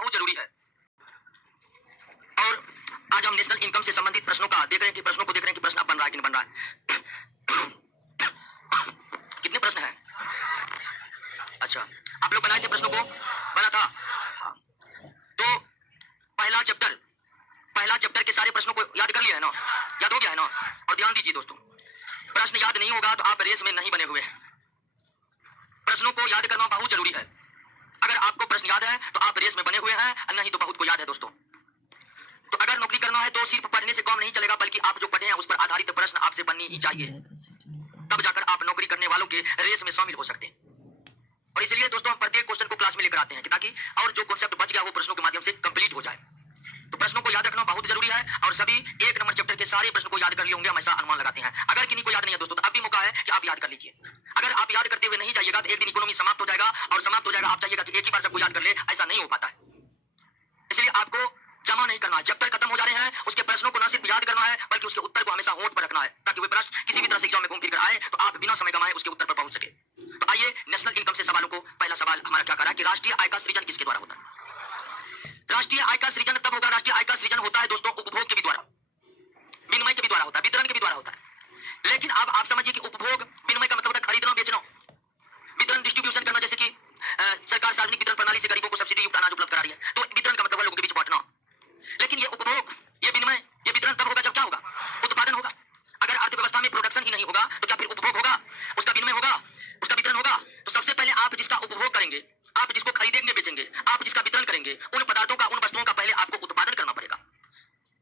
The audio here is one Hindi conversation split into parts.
बहुत जरूरी है। और आज हम नेशनल इनकम से संबंधित प्रश्नों का देख रहे हैं कि प्रश्नों को देख रहे हैं कि प्रश्न अब बन रहा है कि नहीं बन रहा है। कितने प्रश्न हैं? अच्छा, आप लोग बनाए थे प्रश्नों को? बना था। हाँ, तो पहला चैप्टर के सारे प्रश्नों को याद कर लिया है ना? याद हो गया है ना? और ध्यान दीजिए दोस्तों, प्रश्न याद नहीं होगा तो आप रेस में नहीं बने हुए हैं। प्रश्नों को याद करना बहुत जरूरी है। अगर आपको प्रश्न याद है तो आप रेस में बने हुए हैं, नहीं तो बहुत को याद है दोस्तों। तो अगर नौकरी करना है तो सिर्फ पढ़ने से काम नहीं चलेगा, बल्कि आप जो पढ़े हैं उस पर आधारित प्रश्न आपसे बननी ही चाहिए, तब जाकर आप नौकरी करने वालों के रेस में शामिल हो सकते हैं। और इसलिए दोस्तों हम प्रत्येक क्वेश्चन को क्लास में लेकर आते हैं ताकि और जो कॉन्सेप्ट बच गया वो प्रश्नों के माध्यम से कंप्लीट हो जाए। तो प्रश्नों को याद रखना बहुत जरूरी है और सभी एक नंबर चैप्टर के सारे प्रश्न को याद कर लिए होंगे, हम ऐसा अनुमान लगाते हैं। अगर किन्हीं को याद नहीं है दोस्तों तो अब भी मौका है कि आप याद कर लीजिए। अगर आप याद करते हुए नहीं जाइएगा तो एक दिन इकोनॉमी समाप्त हो जाएगा, और समाप्त हो जाएगा आप चाहिएगा कि एक ही बार सबको याद कर ले, ऐसा नहीं हो पाता है। इसलिए आपको जमा नहीं करना है। चैप्टर खत्म हो जा रहे हैं, उसके प्रश्नों को ना सिर्फ याद करना है बल्कि उसके उत्तर को हमेशा होंठ पर रखना है, ताकि वे प्रश्न किसी भी तरह से एग्जाम में घूम फिर कर आए तो आप बिना समय गंवाए उसके उत्तर पर पहुंच सके। तो आइए नेशनल इनकम से सवालों को, पहला सवाल हमारा क्या करा कि राष्ट्रीय आय का सृजन किसके द्वारा होता है? राष्ट्रीय आय का सृजन तब होगा, राष्ट्रीय आय का सृजन होता है दोस्तों उपभोग के भी द्वारा, विनिमय के भी द्वारा होता है, वितरण के भी द्वारा होता है। लेकिन अब आप समझिए कि उपभोग विनिमय का मतलब होता है खरीदना बेचना, वितरण डिस्ट्रीब्यूशन करना, जैसे कि सरकार सार्वजनिक वितरण प्रणाली से गरीबों को सब्सिडी युक्त अनाज उपलब्ध करा रही है, तो वितरण का मतलब है लोगों के बीच बांटना। लेकिन ये उपभोग, ये विनिमय, ये वितरण तब होगा जब क्या होगा? उत्पादन होगा। अगर अर्थव्यवस्था में प्रोडक्शन ही नहीं होगा तो क्या फिर उपभोग होगा? उसका विनिमय होगा? उसका वितरण होगा? तो सबसे पहले आप जिसका उपभोग करेंगे, आप जिसको खरीदेंगे बेचेंगे, आप जिसका वितरण करेंगे, उन पदार्थों का, उन वस्तुओं का पहले आपको उत्पादन करना पड़ेगा।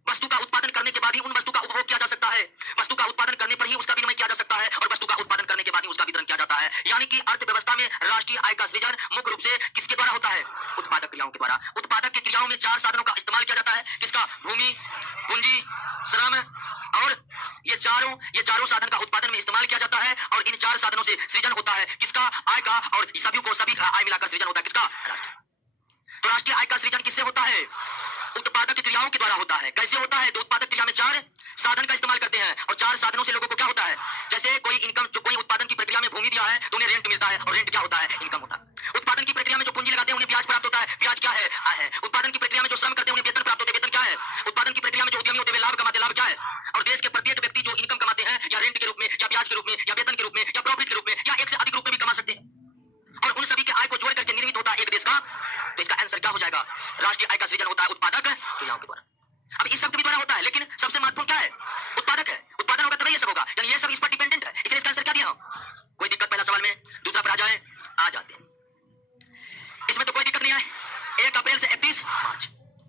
वस्तु का उत्पादन करने के बाद ही उन वस्तु का उपभोग किया जा सकता है, वस्तु का उत्पादन करने पर ही उसका विनिमय किया जा सकता है, और वस्तु का उत्पादन करने के बाद ही उसका वितरण किया जाता है। यानी कि अर्थव्यवस्था में राष्ट्रीय आय का सृजन मुख्य रूप से किसके द्वारा होता है? उत्पादक क्रियाओं के द्वारा। उत्पादक की क्रियाओं में चार साधनों का इस्तेमाल किया जाता है, किसका? भूमि, पूंजी, श्रम और ये चारों साधन का उत्पादन में इस्तेमाल किया जाता है, और इन चार साधनों से सृजन होता है किसका? आय का, और सभी आय मिलाकर सृजन होता है किसका? तो राष्ट्रीय आय का सृजन किससे होता है? उत्पादक क्रियाओं के द्वारा होता है। कैसे होता है? तो उत्पादक क्रिया में चार साधन का इस्तेमाल करते हैं, और चार साधनों से लोगों को क्या होता है? जैसे कोई इनकम, जो कोई उत्पादन की प्रक्रिया में भूमि दिया है तो उन्हें रेंट मिलता है, और रेंट क्या होता है? इनकम होता है। उत्पादन की प्रक्रिया में जो पूंजी लगाते हैं उन्हें ब्याज प्राप्त होता है, ब्याज क्या है? आय है। उत्पादन की प्रक्रिया में जो श्रम करते हैं उन्हें वेतन प्राप्त होते हैं, वेतन क्या है? उत्पादन की प्रक्रिया में जो उद्यमी होते हैं लाभ कमाते हैं, लाभ क्या है? और देश के प्रत्येक व्यक्ति जो इनकम कमाते हैं, या रेंट के रूप में, या ब्याज के रूप में, या वेतन के रूप में, या प्रॉफिट के रूप में, या एक से अधिक रूप में भी कमा सकते हैं, और उन सभी के आय को जोड़ करके निर्मित होता है एक देश का। तो इसका आंसर क्या हो जाएगा? राष्ट्रीय आय का सृजन होता है उत्पादक क्रियाओं के द्वारा। अब इस सब के भी द्वारा होता है, लेकिन सबसे महत्वपूर्ण क्या है? उत्पादक है। उत्पादन होगा तभी ये सब होगा, यानी ये सब इस पर डिपेंडेंट है। इसलिए इसका आंसर क्या दिया? कोई दिक्कत पहला सवाल में? दूसरा पर आ जाते हैं। इसमें तो कोई दिक्कत नहीं है। 1 अप्रैल से 31 मार्च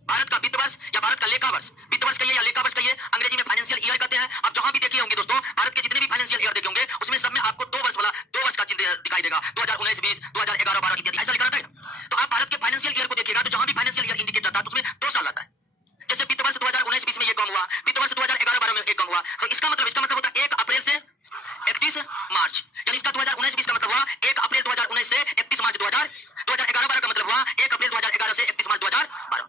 भारत का वित्त वर्ष या भारत का लेखा वर्ष, वित्त वर्ष कहिए या लेखा वर्ष कहिए, अंग्रेजी में फाइनेंशियल ईयर कहते हैं। आप जहां भी देखे होंगे दोस्तों, भारत के जितने भी फाइनेंशियल ईयर देखे होंगे उसमें सब में आपको 2 वर्ष का चिन्ह दिखाई देगा। 2019, 20, 2011, 12 इत्यादि ऐसा लिखा रहता है। तो आप भारत के फाइनेंशियल ईयर को देखिएगा तो जहां भी फाइनेंशियल ईयर इंडिकेट करता है तो उसमें 2 साल आता है। जैसे वित्त वर्ष 2019-20 में ये कम हुआ, वित्त वर्ष 2011-12 में एक कम हुआ, तो इसका मतलब होता है 1 अप्रैल से 31 मार्च, यानी इसका 2019-20 का मतलब हुआ 1 अप्रैल 2019 से 31 मार्च 2011-12 का मतलब हुआ 1 अप्रैल 2011 से 31 मार्च 2012।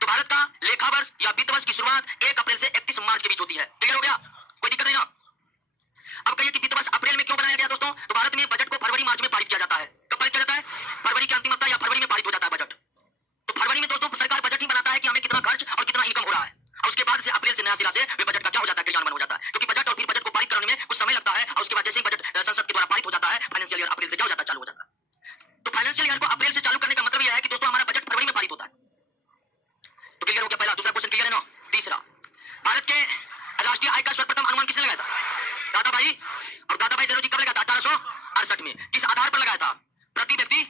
तो भारत का लेखा वर्ष या वित्त वर्ष की शुरुआत 1 अप्रैल से 31 मार्च के बीच होती है। क्लियर हो गया? कोई दिक्कत नहीं ना? अब कहिए कि वित्त वर्ष अप्रैल में क्यों बनाया गया दोस्तों? तो भारत में बजट को फरवरी मार्च में पारित किया जाता है। कब पारित किया जाता है? फरवरी के अंतिम हफ्ता या फरवरी में पारित हो जाता है बजट। तो फरवरी में दोस्तों सरकार बजट ही बनाता है कि हमें कितना खर्च और कितना इनकम हो रहा है, और उसके बाद से अप्रैल से नया सिरा से वे बजट का क्या हो जाता है? क्रियान्वयन हो जाता है, क्योंकि बजट और फिर बजट को पारित करने में कुछ समय लगता है, और उसके बाद जैसे ही बजट संसद के द्वारा पारित हो जाता है, फाइनेंशियल ईयर अप्रैल से क्या हो जाता है? चालू हो जाता है। तो फाइनेंशियल ईयर को अप्रैल से चालू करने का मतलब यह है कि दोस्तों हमारा बजट फरवरी में पारित होता है। तो क्लियर हो गया पहला? दूसरा क्वेश्चन क्लियर है ना? तीसरा, भारत के राष्ट्रीय आय का सर्वप्रथम अनुमान किसने लगाया था? दादा भाई, और दादा भाई नेहरू जी कब लगाया था? 1868 में। किस आधार पर लगाया था? प्रति व्यक्ति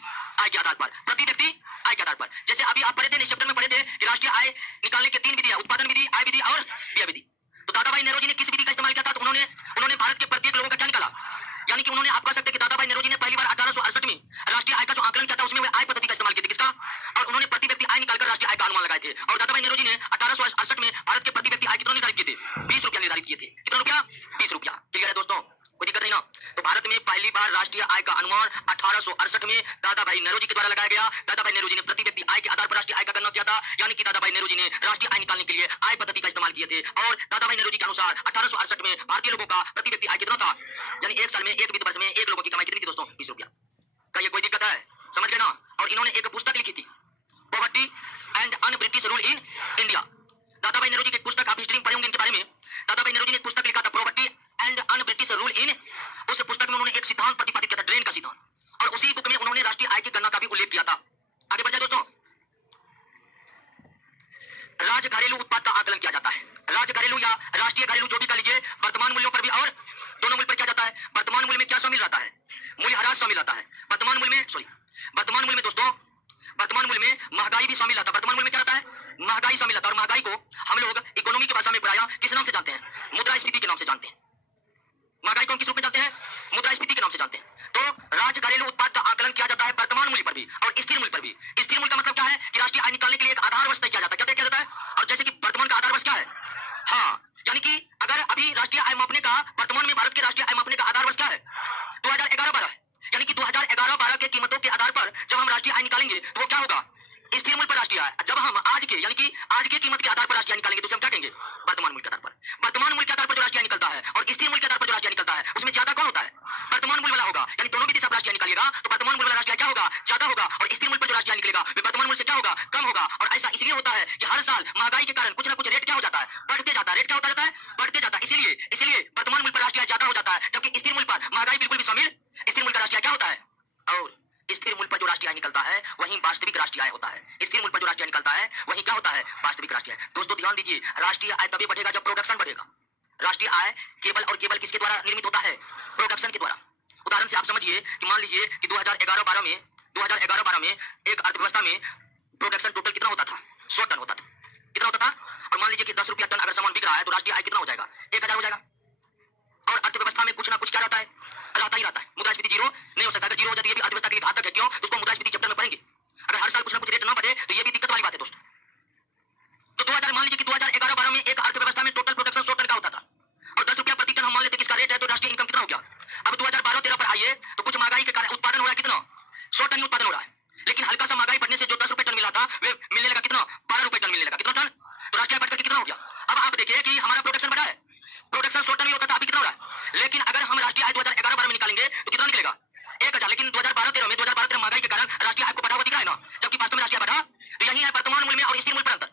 आय के आधार पर, प्रति व्यक्ति आय के आधार पर। जैसे अभी आप पढ़े थे, इस चैप्टर में पढ़े थे कि राष्ट्रीय आय निकालने के 3 विधि है, उत्पादन विधि, आय विधि और व्यय विधि। तो दादा भाई नेहरू जी ने किस विधि का इस्तेमाल किया था? तो उन्होंने भारत के प्रत्येक लोगों का क्या निकाला, यानी कि उन्होंने, आप कह सकते हैं कि दादा भाई नेहरू जी ने पहली बार 1868 में राष्ट्रीय आय का जो आकलन किया था उसमें वे आय पद्धति का इस्तेमाल किए थे। किसका? और उन्होंने प्रति व्यक्ति आय निकालकर राष्ट्रीय आय का अनुमान लगाए थे। और दादा भाई नेहरू जी ने 1868 में भारत के प्रति व्यक्ति आय कितना निर्धारित किए थे? 20 रुपया निर्धारित किए थे। कितना रुपया? 20 रुपया। क्लियर है दोस्तों? कोई दिक्कत नहीं ना? तो भारत में पहली बार राष्ट्रीय आय का अनुमान 1868 में दादा भाई नेहरू जी के द्वारा लगाया गया। दादा भाई नेहरू जी ने प्रति व्यक्ति आय के आधार पर राष्ट्रीय आय का गणना किया था, यानी कि दादा भाई नेहरू जी ने राष्ट्रीय आय निकालने के लिए आय पद्धति का इस्तेमाल किए थे। और दादा भाई नेहरू जी के अनुसार 1868 में भारतीय लोगों का प्रति व्यक्ति आय कितना था? यानी एक साल में, एक वित्त वर्ष में एक लोगों की कमाई कितनी थी दोस्तों? 20 रुपया। क्या ये कोई दिक्कत है? समझ गए ना? और इन्होंने एक पुस्तक लिखी थी, poverty un British rule in India. दादा भाई नेहरू जी की एक पुस्तक आप हिस्ट्री में पढ़े होंगे इनके बारे में। दादा भाई नेहरू जी ने एक पुस्तक लिखा था property and un British rule in. उस पुस्तक में उन्होंने एक सिद्धांत प्रतिपादित किया था, ड्रेन का सिद्धांत, और उसी बुक में उन्होंने राष्ट्रीय आय की गणना का भी उल्लेख किया था। आगे बढ़ जाए दोस्तों। राज्य घरेलू उत्पाद का आकलन किया जाता है। राज्य घरेलू या राष्ट्रीय घरेलू जो भी कह लीजिए, वर्तमान मूल्यों पर भी और दोनों मूल्य पर क्या जाता है, वर्तमान मूल्य में क्या शामिल रहता है, मूल्यह्रास शामिल रहता है। वर्तमान मूल्य में वर्तमान मूल्य में दोस्तों, वर्तमान मूल्य में महंगाई भी शामिल रहता है। वर्तमान मूल्य में क्या रहता है, महंगाई शामिल रहता है। और महंगाई को हम लोग इकोनॉमी की भाषा में पढ़ाया किस नाम से जानते हैं, मुद्रास्फीति के नाम से जानते हैं। महंगाई को हम किस रूप में जानते हैं, मुद्रास्फीति के नाम से जानते हैं। तो राज्य घरेलू उत्पाद का आकलन किया जाता है वर्तमान मूल्य पर भी और स्थिर मूल्य पर भी। स्थिर मूल्य का मतलब क्या है कि राष्ट्रीय आय निकालने के लिए एक आधार वर्ष तय किया जाता है। क्या तय किया जाता है, और जैसे कि वर्तमान का आधार वर्ष क्या है, हाँ, यानी कि अगर अभी राष्ट्रीय आय मापने का, वर्तमान में भारत के राष्ट्रीय आय मापने का आधार वर्ष क्या है, 2011-12 है। यानी कि 2011-12 के कीमतों के आधार पर जब हम राष्ट्रीय आय निकालेंगे तो वो क्या होगा, स्थिर मूल्य पर राष्ट्रीय आय। जब हम आज के, यानी कि आज के कीमत के आधार पर राष्ट्रीय आय निकालेंगे तो उसे हम क्या कहेंगे, वर्तमान मूल्य के आधार पर। वर्तमान मूल्य के आधार पर जो राष्ट्रीय आय निकलता है और स्थिर मूल्य के आधार पर जो राष्ट्रीय आय निकलता है उसमें ज्यादा कौन होता है, वर्तमान मूल्य वाला होगा। यानी दोनों भी दिशा राष्ट्रीय आय निकालिएगा तो वर्तमान मूल्य वाला राष्ट्रीय आय क्या होगा, ज्यादा होगा, और स्थिर मूल्य पर जो राष्ट्रीय आय निकलेगा वे वर्तमान मूल्य से क्या होगा, कम होगा। और ऐसा इसलिए होता है कि हर साल महंगाई के कारण कुछ ना कुछ रेट क्या हो जाता है, बढ़ते जाता है। रेट क्या होता जाता है, बढ़ते जाता है। इसीलिए वर्तमान मूल्य पर राष्ट्रीय आय ज्यादा हो जाता है, जबकि स्थिर मूल्य पर महंगाई बिल्कुल भी शामिल, स्थिर मूल्य का राष्ट्रीय आय क्या होता है, और स्थिर मूल्य पर जो राष्ट्रीय आय निकलता है वही वास्तविक राष्ट्रीय आय होता है। स्थिर मूल्य पर जो राष्ट्रीय आय निकलता है वही क्या होता है, वास्तविक राष्ट्रीय आय। दोस्तों ध्यान दीजिए, राष्ट्रीय आय तभी बढ़ेगा जब प्रोडक्शन बढ़ेगा। राष्ट्रीय आय केवल और केवल किसके द्वारा निर्मित होता है, प्रोडक्शन के द्वारा। उदाहरण से आप समझिए कि मान लीजिए कि 2011-12 में एक अर्थव्यवस्था में प्रोडक्शन टोटल कितना होता था, 100 टन होता था। कितना होता था, और मान लीजिए कि 10 रुपया टन अगर सामान बिक रहा है तो राष्ट्रीय आय कितना हो जाएगा, 1000 हो जाएगा। और अर्थव्यवस्था में कुछ ना कुछ क्या रहता है, रहता ही रहता है। मुद्रास्फीति जीरो नहीं हो सकता। अगर जीरो हो जाती है भी अर्थव्यवस्था के लिए घातक है। क्यों, तो उसको मुद्रास्फीति चैप्टर में पढ़ेंगे। अगर हर साल कुछ ना कुछ रेट ना बढ़े तो ये भी दिक्कत वाली बात है दोस्तों। तो 2000 मान लीजिए कि 2011-12 में एक अर्थव्यवस्था में टोटल प्रोडक्शन 100 टन का होता था और 10 रुपया प्रति टन हम मान लेते किसका रेट है, तो राष्ट्रीय इनकम कितना हो गया। अब 2012-13 पर आइए तो कुछ महंगाई के कारण उत्पादन हो रहा है कितना, 100 टन ही उत्पादन हो रहा है। लेकिन हल्का सा महंगाई बढ़ने से जो 10 रुपए टन मिला था वे मिलने लगा कितना, 12 रुपए टन मिलने लगा। कितना टन, तो राष्ट्रीय आय बढ़कर कितना हो गया। अब आप देखिए कि हमारा प्रोडक्शन बढ़ा है, प्रोडक्शन 100 टन ही होता था, अभी कितना हो रहा है। लेकिन अगर हम राष्ट्रीय आय 2011-12 में निकालेंगे तो कितना निकलेगा, 1000। लेकिन 2012-13 महंगाई के कारण राष्ट्रीय आय को बढ़ावा दिख रहा है ना, जबकि वास्तव में राष्ट्रीय आय बढ़ा। तो यही है वर्तमान मूल्य में और स्थिर मूल्य पर अंतर।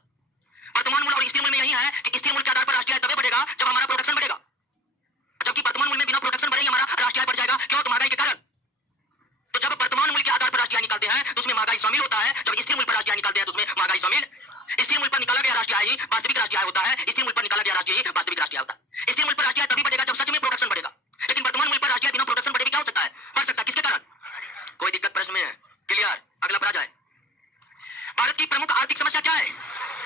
वर्तमान मूल्य और स्थिर मूल्य में यही है कि स्थिर मूल्य के आधार पर राष्ट्रीय आय तभी बढ़ेगा जब हमारा प्रोडक्शन बढ़ेगा, जबकि वर्तमान मूल्य में बिना प्रोडक्शन बढ़े ही हमारा राष्ट्रीय आय बढ़ जाएगा। क्यों, तो महंगाई के कारण। तो जब वर्तमान मूल्य के आधार पर राष्ट्रीय आय निकालते हैं तो उसमें महंगाई शामिल होता है, जब स्थिर मूल्य पर राष्ट्रीय आय निकालते हैं तो उसमें महंगाई शामिल। स्थिर मूल्य पर निकाला गया राष्ट्रीय आय ही वास्तविक राष्ट्रीय आय होता है। स्थिर मूल्य पर निकाला गया राष्ट्रीय आय वास्तविक राष्ट्रीय आय होता है। स्थिर मूल्य पर राष्ट्रीय आय तभी बढ़ेगा जब सच में प्रोडक्शन बढ़ेगा। लेकिन वर्तमान मूल्य पर राष्ट्रीय आय बिना प्रोडक्शन बढ़े भी क्या हो सकता है, बढ़ सकता है। किसके कारण, कोई दिक्कत प्रश्न में है, क्लियर। अगला पढ़ा जाए। भारत की प्रमुख आर्थिक समस्या क्या है,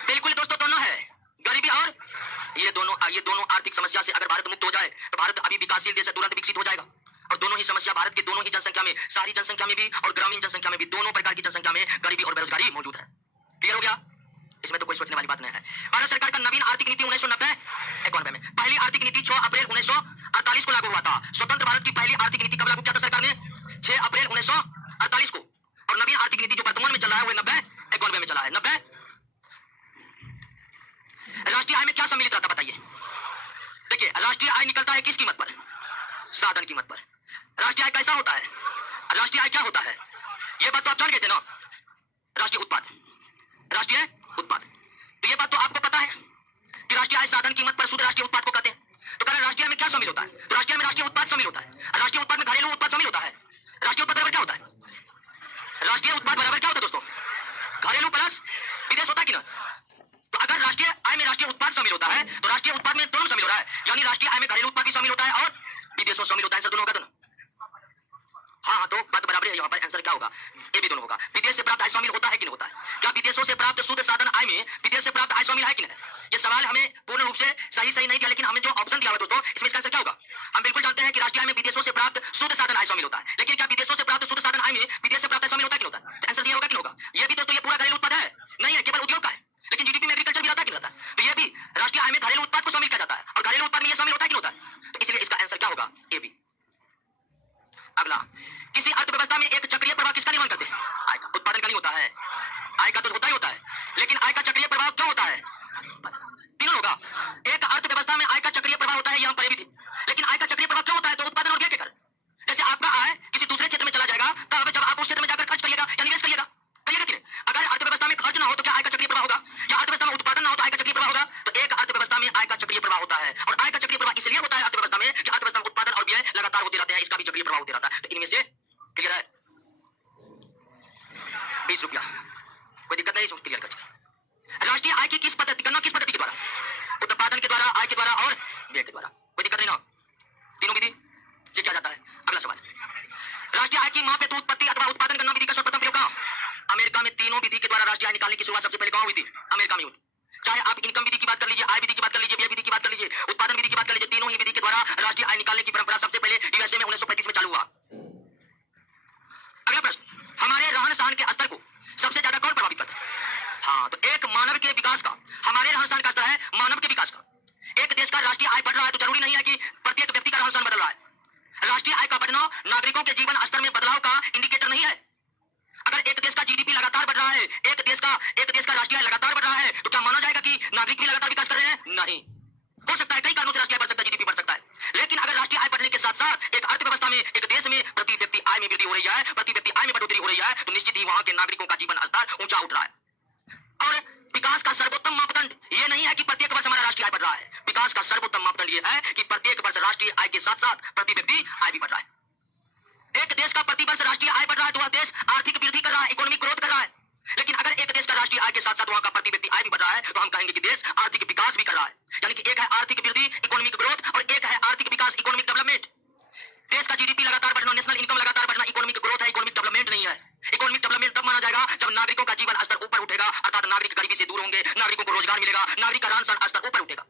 बिल्कुल दोस्तों दोनों है, गरीबी और ये दोनों आर्थिक समस्या से अगर भारत मुक्त हो जाए तो भारत अभी विकासशील देश तुरंत विकसित हो जाएगा। और दोनों ही समस्या भारत के दोनों ही जनसंख्या में, शहरी जनसंख्या में भी और ग्रामीण जनसंख्या में भी, दोनों प्रकार की जनसंख्या में गरीबी और बेरोजगारी मौजूद है। क्लियर हो गया, इसमें तो कोई सोचने वाली बात नहीं है। भारत सरकार का नवीन आर्थिक नीति 1990-91 में, पहली आर्थिक नीति 6 अप्रैल 1948 को लागू हुआ था। स्वतंत्र भारत की पहली आर्थिक नीति कब लागू किया था सरकार ने, 6 अप्रैल 1948 को। और नवीन आर्थिक नीति जो वर्तमान में चल रहा है वो 90-91 में चला है। 90 राष्ट्रीय आय में क्या सम्मिलित रहता बताइए। देखिए राष्ट्रीय आय निकलता है किस कीमत पर, साधन कीमत पर। राष्ट्रीय आय कैसा होता है, राष्ट्रीय आय क्या होता है, ये बात तो आप जान गए थे ना। राष्ट्रीय उत्पाद, राष्ट्रीय उत्पाद, तो ये बात तो आपको पता है कि राष्ट्रीय आय साधन कीमत पर शुद्ध राष्ट्रीय उत्पाद को कहते हैं। तो कारण राष्ट्रीय आय में क्या शामिल होता है, तो राष्ट्रीय आय में राष्ट्रीय उत्पाद शामिल होता है। राष्ट्रीय उत्पाद में घरेलू उत्पाद शामिल होता है। राष्ट्रीय उत्पाद बराबर क्या होता है, राष्ट्रीय उत्पाद बराबर क्या होता है दोस्तों, घरेलू प्लस विदेश होता है कि ना। तो अगर राष्ट्रीय आय में राष्ट्रीय उत्पाद शामिल होता है तो राष्ट्रीय उत्पाद में दोनों शामिल हो रहा है, यानी राष्ट्रीय आय में घरेलू उत्पाद भी शामिल होता है और विदेशों शामिल होता है। सर दोनों होगा दोनों, हाँ तो बात बराबर है। यहाँ पर आंसर क्या होगा, ये भी दोनों होगा। विदेश से प्राप्त आय शामिल होता है कि नहीं होता है, क्या विदेशों से प्राप्त शुद्ध साधन आय में विदेश से प्राप्त आय शामिल है कि नहीं। ये सवाल हमें पूर्ण रूप से सही नहीं दिया, लेकिन हमें जो ऑप्शन दिया हुआ दोस्तों इसमें इसका आंसर क्या होगा। हम बिल्कुल जानते हैं कि राष्ट्रीय आय में विदेशों से प्राप्त शुद्ध साधन आय शामिल होता है, लेकिन क्या विदेशों से प्राप्त शुद्ध साधन आय में विदेश से प्राप्त शामिल होता है कि नहीं होता है। आंसर ये होगा कि नहीं होगा। ये भी दोस्तों ये पूरा घरेलू उत्पाद है नहीं है, केवल उद्योग का है, लेकिन जीडीपी में एग्रीकल्चर भी रहता है कि नहीं रहता। तो ये भी राष्ट्रीय आय में घरेलू उत्पाद को शामिल किया जाता है और घरेलू उत्पाद में ये शामिल होता है कि नहीं होता है। तो इसलिए इसका आंसर क्या होगा, ए बी। अगला, किसी अर्थव्यवस्था में एक चक्रीय प्रवाह किसका निर्माण करते हैं, आय का। उत्पादन का नहीं होता है, आय का तो होता ही होता है, लेकिन आय का चक्रीय प्रभाव क्या होता है, तीनों होगा। एक अर्थव्यवस्था में आय का चक्रीय प्रभाव होता है, यहां पर भी थी, लेकिन आय का चक्रीय प्रभाव क्या होता है, तो उत्पादन और व्यय के कर। जैसे आपका आय किसी दूसरे क्षेत्र में चला जाएगा तब जब आप उस क्षेत्र में जाकर खर्च करिएगा या निवेश करिएगा कि नहीं। अगर अर्थव्यवस्था में खर्च ना हो तो क्या आय का चक्रीय प्रभाव होगा, इसको क्लियर कर चुके। राष्ट्रीय आय की किस पद्धति गणना किस पद्धति के द्वारा? उत्पादन के द्वारा, आय के द्वारा और व्यय के द्वारा। कोई दिक्कत नहीं ना? तीनों विधि से किया जाता है। अगला सवाल, राष्ट्रीय आय की माप हेतु उत्पत्ति अथवा उत्पादन गणना विधि का सर्वप्रथम प्रयोग कहाँ? अमेरिका में तीनों विधि के द्वारा राष्ट्रीय आय निकालने की शुरुआत सबसे पहले कहाँ हुई थी? अमेरिका में हुई थी। चाहे आप इनकम विधि की बात कर लीजिए, आय विधि की बात कर लीजिए, व्यय विधि की बात कर लीजिए, उत्पादन विधि की बात कर लीजिए, तीनों ही विधि के द्वारा राष्ट्रीय आय निकालने की परंपरा सबसे पहले यूएसए में 1935 में चालू हुआ। अगला प्रश्न, हमारे रहन सहन के स्तर को सबसे ज्यादा कौन प्रभावित करता है? हाँ, तो एक मानव के विकास का, हमारे रहन सहन का स्तर है मानव के विकास का। एक देश का राष्ट्रीय आय बढ़ रहा है तो जरूरी नहीं है कि प्रत्येक व्यक्ति का रहन सहन बदल रहा है। राष्ट्रीय आय का बढ़ना नागरिकों के जीवन स्तर में बदलाव का इंडिकेटर नहीं है। अगर एक देश का जीडीपी लगातार बढ़ रहा है, एक देश का राष्ट्रीय आय लगातार बढ़ रहा है, तो क्या माना जाएगा कि नागरिक भी लगातार विकास कर रहे हैं? नहीं। हो सकता है कई कारणों से राष्ट्रीय आय बढ़ सकता है, जीडीपी बढ़ सकता है, लेकिन अगर राष्ट्रीय आय बढ़ने के साथ साथ एक अर्थव्यवस्था में, एक देश में प्रति व्यक्ति आय में वृद्धि हो रही है, प्रति व्यक्ति आय में बढ़ोतरी हो रही है, तो निश्चित ही वहां के नागरिकों का जीवन स्तर ऊंचा उठ रहा है। और विकास का सर्वोत्तम मापदंड ये नहीं है कि प्रत्येक वर्ष हमारा राष्ट्रीय आय बढ़ रहा है। विकास का सर्वोत्तम मापदंड ये है कि प्रत्येक वर्ष राष्ट्रीय आय के साथ साथ प्रति व्यक्ति आय भी बढ़ रहा है। एक देश का प्रति वर्ष राष्ट्रीय आय बढ़ रहा है तो वह देश आर्थिक वृद्धि कर रहा है, इकोनॉमिक ग्रोथ कर रहा है। लेकिन अगर एक देश का राष्ट्रीय आय के साथ साथ वहां का प्रति व्यक्ति आय भी बढ़ रहा है तो हम कहेंगे कि देश आर्थिक विकास भी कर रहा है। यानी कि एक है आर्थिक वृद्धि, इकोनॉमिक ग्रोथ, और एक है आर्थिक विकास, इकोनॉमिक डेवलपमेंट। देश का जीडीपी लगातार बढ़ना, नेशनल इनकम लगातार बढ़ना इकोनॉमिक ग्रोथ है, इकोनॉमिक डेवलपमेंट नहीं है। इकोनॉमिक डेवलपमेंट तब माना जाएगा जब नागरिकों का जीवन स्तर ऊपर उठेगा, अर्थात नागरिक गरीबी से दूर होंगे, नागरिकों को रोजगार मिलेगा, नागरिक का रहन सहन स्तर ऊपर उठेगा।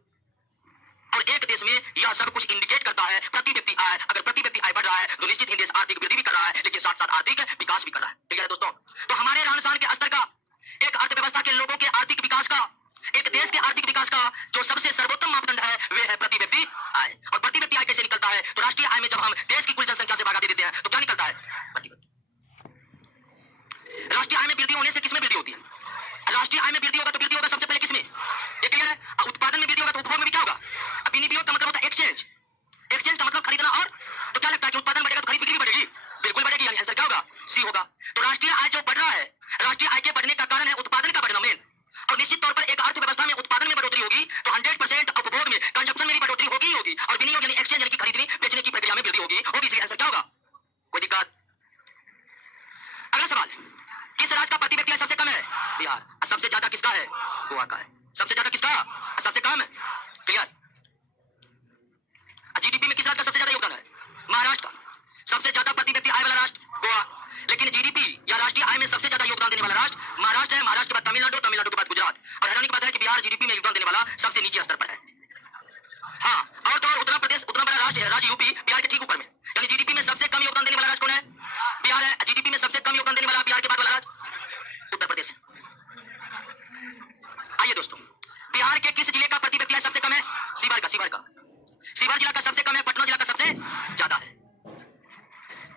और एक देश में यह सब कुछ इंडिकेट करता है प्रति व्यक्ति आय। अगर प्रति व्यक्ति आय बढ़ रहा है तो निश्चित ही देश आर्थिक वृद्धि भी कर रहा है, लेकिन साथ साथ आर्थिक विकास भी कर रहा है। ठीक है दोस्तों, तो हमारे रहन सहन के स्तर का, एक अर्थव्यवस्था के लोगों के आर्थिक विकास का, एक देश के आर्थिक विकास का जो सबसे सर्वोत्तम मापदंड है वह है प्रति व्यक्ति आय। और प्रति व्यक्ति आय कैसे निकलता है? तो राष्ट्रीय आय में जब हम देश की कुल जनसंख्या से भागा दे देते हैं तो क्या निकलता है? प्रति व्यक्ति। राष्ट्रीय आय में वृद्धि होने से किसमें वृद्धि होती है? राष्ट्रीय आय में वृद्धि होगा तो वृद्धि होगा सबसे पहले किसमें? ये क्लियर है? उत्पादन में वृद्धि होगा तो उपभोग में भी क्या होगा? विनियोग का मतलब होता है एक्सचेंज। एक्सचेंज का मतलब खरीदना। और तो क्या लगता है कि उत्पादन बढ़ेगा तो खरीद बिक्री बढ़ेगी? बिल्कुल बढ़ेगी। यानी आंसर क्या होगा? सी होगा। तो राष्ट्रीय आय जो बढ़ रहा है, राष्ट्रीय आय के बढ़ने का कारण है उत्पादन का बढ़ना मेन। और निश्चित तौर पर एक अर्थव्यवस्था में उत्पादन में बढ़ोतरी होगी तो 100% उपभोग में, कंजप्शन में भी बढ़ोतरी होगी ही होगी। और विनियोग यानी एक्सचेंज यानी कि खरीदने बेचने की प्रक्रिया में वृद्धि होगी। इसलिए आंसर क्या होगा? कोई दिक्कत? अगला सवाल, किस राज्य का प्रति व्यक्ति आय सबसे कम है? बिहार। सबसे ज्यादा किसका है? गोवा का है। सबसे ज्यादा किसका? सबसे कम। क्लियर? जीडीपी में किस राज्य का सबसे ज्यादा योगदान है? महाराष्ट्र का। सबसे ज्यादा प्रति व्यक्ति आय वाला राष्ट्र गोवा, लेकिन जीडीपी या राष्ट्रीय आय में सबसे ज्यादा योगदान देने वाला राष्ट्र महाराष्ट्र है। महाराष्ट्र के बाद तमिलनाडु, तमिलनाडु के बाद गुजरात। और हैरानी की बात है कि बिहार जीडीपी में योगदान देने वाला सबसे नीचे स्तर पर है। हाँ, और तो उत्तर प्रदेश उतना बड़ा राज्य है, राज्य यूपी बिहार के ठीक ऊपर में। यानी जीडीपी में सबसे कम योगदान देने वाला राज्य कौन है? बिहार है। जीडीपी में सबसे कम योगदान देने वाला बिहार के बाद वाला राज्य उत्तर प्रदेश है। आइए दोस्तों, बिहार के किस जिले का प्रति व्यक्ति आय सबसे कम है? सीवार का। सीवार जिला का सबसे कम है, पटना जिला का सबसे ज्यादा है।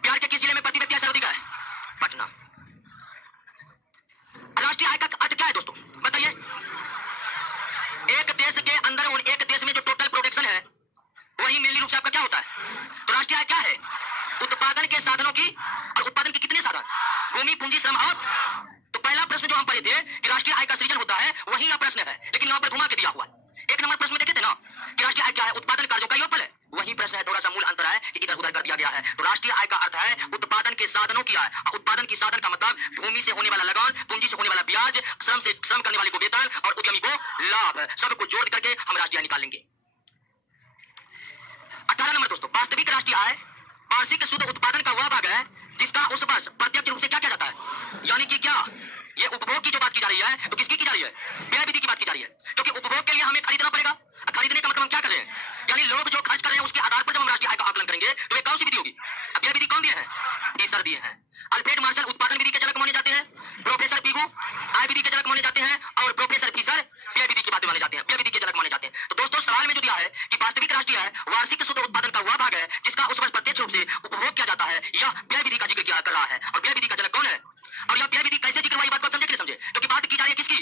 बिहार के किस जिले में प्रति व्यक्ति आय सर्वाधिक है? पटना। राष्ट्रीय आय का अर्थ क्या है दोस्तों? बताइए। एक देश के अंदर और एक देश में जो टोटल प्रोडक्शन है वही मेनली रूप से आपका क्या होता है? तो राष्ट्रीय आय क्या है? उत्पादन के साधनों की, और उत्पादन के कितने साधन? भूमि, पूंजी, श्रम। और तो पहला प्रश्न जो हम पढ़े थे कि राष्ट्रीय आय का सृजन होता है, वही यह प्रश्न है, लेकिन यहां पर घुमा के दिया हुआ है। एक नंबर प्रश्न में देखे थे ना कि राष्ट्रीय आय क्या है? उत्पादन कार्यों का योगफल है। वही प्रश्न है, थोड़ा सा मूल अंतर है कि इधर उधर कर दिया गया है। तो राष्ट्रीय आय का अर्थ है उत्पादन के साधनों की आय। उत्पादन की साधन का मतलब भूमि से होने वाला लगान, पूंजी से होने वाला ब्याज, श्रम करने वाले को वेतन और उद्यमी को लाभ, सबको जोड़ करके हम राष्ट्रीय आय निकालेंगे। 18 नंबर दोस्तों, वास्तविक राष्ट्रीय आय वार्षिक शुद्ध उत्पादन का वह भाग है जिसका उस वर्ष प्रत्यक्ष रूप से क्या किया जाता है? यानी कि क्या ये उपभोग की जो बात की जा रही है तो किसकी की जा रही है? व्यय विधि की बात की जा रही है, क्योंकि उपभोग के लिए हमें खरीदना पड़ेगा। खरीदने का मतलब हम क्या कर रहे हैं? यानी लोग जो खर्च कर रहे हैं उसके आधार पर जब हम राष्ट्रीय आय का आकलन करेंगे तो ये कौन सी विधि होगी? अब व्यय विधि कौन दिए हैं? टीसर दिए हैं। अल्फ्रेड मार्शल उत्पादन विधि के जनक माने जाते हैं, प्रोफेसर पीगू आय विधि के जनक माने जाते हैं, और प्रोफेसर फिशर व्यय विधि की बातें माने जाते हैं, व्यय विधि के जनक माने जाते हैं। तो दोस्तों सवाल में जो दिया है कि वास्तविक राष्ट्रीय आय वार्षिक शुद्ध उत्पादन का वह भाग है जिसका उस वर्ष प्रत्यक्ष रूप से उपभोग किया जाता है, यह व्यय विधि का जिक्र किया कर रहा है। और व्यय विधि का जनक कौन है? और यह व्यय विधि कैसे जिक्र हुआ, ये बात को समझे कि नहीं समझे? क्योंकि बात की जा रही है किसकी?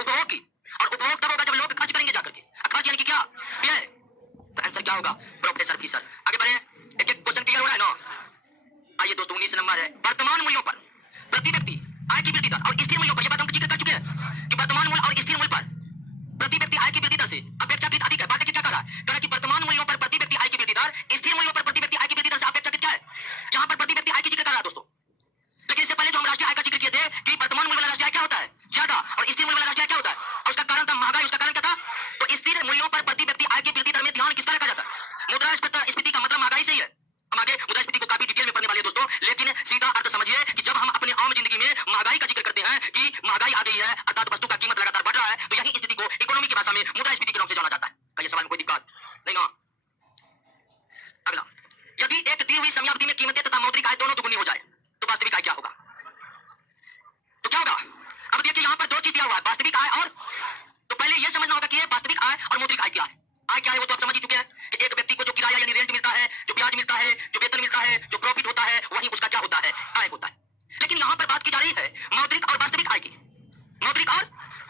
उपभोग की। और उपभोग तब होगा जब लोग खर्च करेंगे जाकर के। खर्च यानी कि क्या? व्यय। तो आंसर क्या होगा? Professor Fisher. आगे बढ़े, एक एक क्वेश्चन क्लियर हो रहा है ना? आइए दोस्तों, 19 नंबर है, वर्तमान मूल्यों पर प्रति व्यक्ति आय की वृद्धि दर और स्थिर मूल्यों पर, यह बात हम जिक्र कर चुके हैं कि वर्तमान मूल्य और स्थिर मूल्य पर प्रति व्यक्ति आय की वृद्धि दर से अपेक्षाकृत अधिक है। बात क्या कर रहा है? कह रहा कि वर्तमान मूल्यों पर प्रति व्यक्ति आय की वृद्धि दर स्थिर मूल्यों पर प्रति व्यक्ति आय की वृद्धि दर से अपेक्षाकृत क्या है? यहां पर प्रति व्यक्ति आय की जिक्र कर रहा है दोस्तों। लेकिन इससे पहले जो हम राष्ट्रीय आय का जिक्र किए थे कि वर्तमान मूल्य वाला राष्ट्रीय आय क्या होता है? ज्यादा, और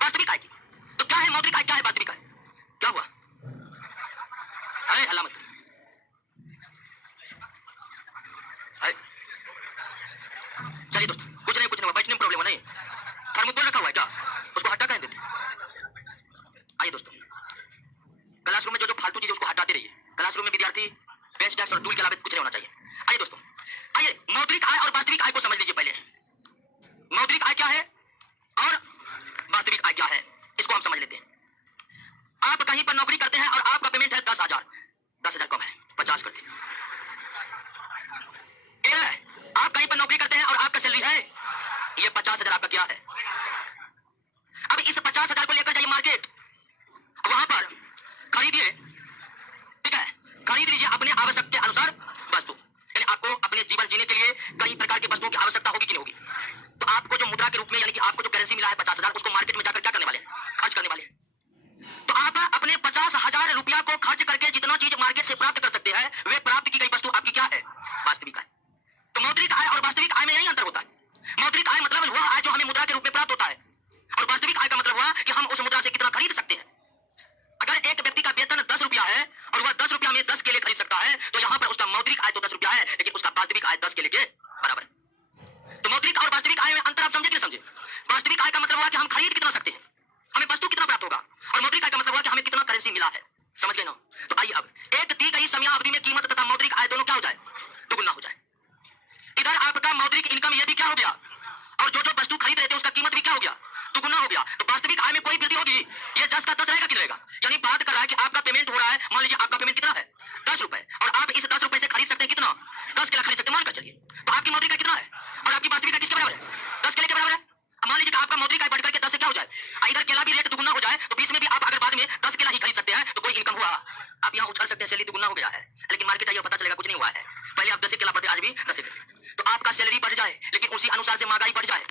वास्तविक आय की। तो क्या है मौद्रिक आय, क्या है वास्तविक आय? क्या हुआ? अरे हल्ला मत। चलिए दोस्तों, कुछ नहीं हुआ, बैठने में प्रॉब्लम नहीं, थर्मोकोल रखा हुआ है क्या? उसको हटा कहें देते। आइए दोस्तों, क्लासरूम में जो जो फालतू चीज उसको हटाते रहिए। क्लासरूम में विद्यार्थी बेंच डेस्क और टूल के अलावा कुछ नहीं होना चाहिए। आइए दोस्तों, आइए मौद्रिक आय और वास्तविक आय को समझ लीजिए। पहले मौद्रिक आय क्या है और वास्तविक आय क्या है, इसको हम समझ लेते हैं। आप कहीं पर नौकरी करते हैं और आपका पेमेंट है 10,000। 10,000 कम है, 50 करते हैं। आप कहीं पर नौकरी करते हैं और आपका सैलरी है ये 50,000, आपका क्या है? अब इस 50,000 को लेकर जाइए मार्केट, वहां पर खरीदिए, ठीक है? खरीद लीजिए अपने आवश्यकता के अनुसार वस्तु। यानी आपको अपने जीवन जीने के लिए कई प्रकार की वस्तुओं की आवश्यकता होगी कि नहीं होगी? तो आपको जो मुद्रा के रूप में, यानी कि आपको जो करेंसी मिला है 50,000, उसको मार्केट में जाकर क्या करने वाले हैं? खर्च करने वाले हैं। तो आप अपने 50,000 रुपया को खर्च करके जितना चीज मार्केट से प्राप्त कर सकते हैं, वे प्राप्त की गई वस्तु आपकी क्या है? वास्तविक आय। तो मौद्रिक आय और वास्तविक आय में यही अंतर होता है। मौद्रिक आय मतलब वह आय जो हमें मुद्रा के रूप में प्राप्त होता है, और वास्तविक आय का मतलब हुआ कि हम उस मुद्रा से कितना खरीद सकते हैं। अगर एक व्यक्ति का वेतन 10 रुपया है और वह 10 रुपया में 10 केले खरीद सकता है, तो यहां पर उसका मौद्रिक आय तो 10 रुपया है, लेकिन उसका वास्तविक आय 10 केले के बराबर है। तो मौद्रिक और वास्तविक आय में अंतर आप समझे कि नहीं समझे? वास्तविक आय का मतलब हुआ कि हम खरीद कितना सकते हैं, हमें वस्तु कितना प्राप्त होगा, और मौद्रिक आय का मतलब हुआ कि हमें कितना करेंसी मिला है। समझ गए ना? तो आइए अब एक दी गई समयावधि में कीमत तथा मौद्रिक आय दोनों क्या हो जाए? दुगुना हो जाए। इधर आपका मौद्रिक इनकम ये भी क्या हो गया, और जो जो वस्तु खरीद रहे थे उसका कीमत भी क्या हो गया? दुगुना हो गया। तो वास्तविक आय में कोई वृद्धि होगी? ये 10 का 10 रहेगा कि रहेगा? यानी बात कर रहा है कि आपका पेमेंट हो रहा है, मान लीजिए आपका पेमेंट कितना है? 10 रुपए, और आप इस 10 रुपए से खरीद सकते हैं कितना? 10 केला खरीद सकते हैं, मानकर चलिए। तो आपकी मौद्रिक आय कितना है और आपकी वास्तविक आय किसके बराबर है? 10 केले के बराबर है। अब मान लीजिए कि आपका मौद्रिक आय बढ़कर के 10 से क्या हो जाए, इधर केला भी रेट दुगुना हो जाए, तो बीच में भी आप अगर बाद में 10 केला ही खरीद सकते हैं, तो कोई इनकम हुआ? आप यहाँ उछल सकते हैं, सैलरी दुगुना हो गया है, लेकिन मार्केट आइए पता चलेगा कुछ नहीं हुआ है। पहले आप 10 केला पड़ते, आज भी 10 केले। तो आपका सैलरी बढ़ जाए, लेकिन उसी अनुसार से महंगाई बढ़ जाए,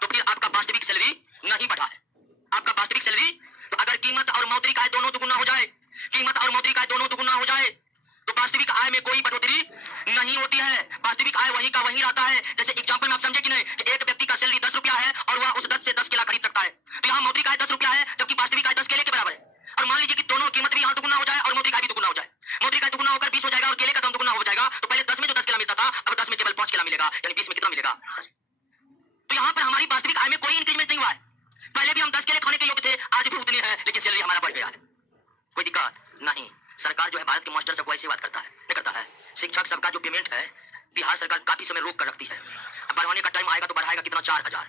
तो फिर आपका वास्तविक सैलरी नहीं बढ़ा है। आपका वास्तविक सैलरी, तो अगर कीमत और मौद्रिक आय दोनों दुगुना हो जाए, कीमत और मौद्रिक आय दोनों दुगुना हो जाए, तो वास्तविक आय में कोई बढ़ोतरी नहीं होती है। वास्तविक आय वहीं का वहीं रहता है। जैसे एग्जांपल में आप समझे कि नहीं, कि एक व्यक्ति का सैलरी 10 रुपया है और वह उस 10 से 10 केला खरीद सकता है, तो यहाँ मौद्रिक आय 10 रुपया है, जबकि वास्तविक आय 10 केले के बराबर है। और मान लीजिए कि दोनों कीमत भी यहाँ दुगुना हो जाए और मौद्रिक आय भी दुगुना हो जाए। मौद्रिक आय दुगुना होकर 20 हो जाएगा और केले का दाम दुगुना हो जाएगा, तो पहले 10 में जो 10 केला मिलता था, अब 10 में केवल 5 केला मिलेगा, यानी 20 में कितना मिलेगा? 10। तो यहाँ पर हमारी वास्तविक आय में कोई इंक्रीमेंट नहीं हुआ है। पहले भी हम 10 केले खाने के योग्य थे, आज भी उतने हैं, लेकिन सैलरी हमारा बढ़ गया है। कोई दिक्कत नहीं। सरकार जो है भारत के मास्टर सबको ऐसी बात करता है, नहीं करता है? शिक्षक सबका जो पेमेंट है बिहार सरकार काफी समय रोक कर रखती है। अब बढ़ाने का टाइम आएगा तो बढ़ाएगा कितना? 4,000।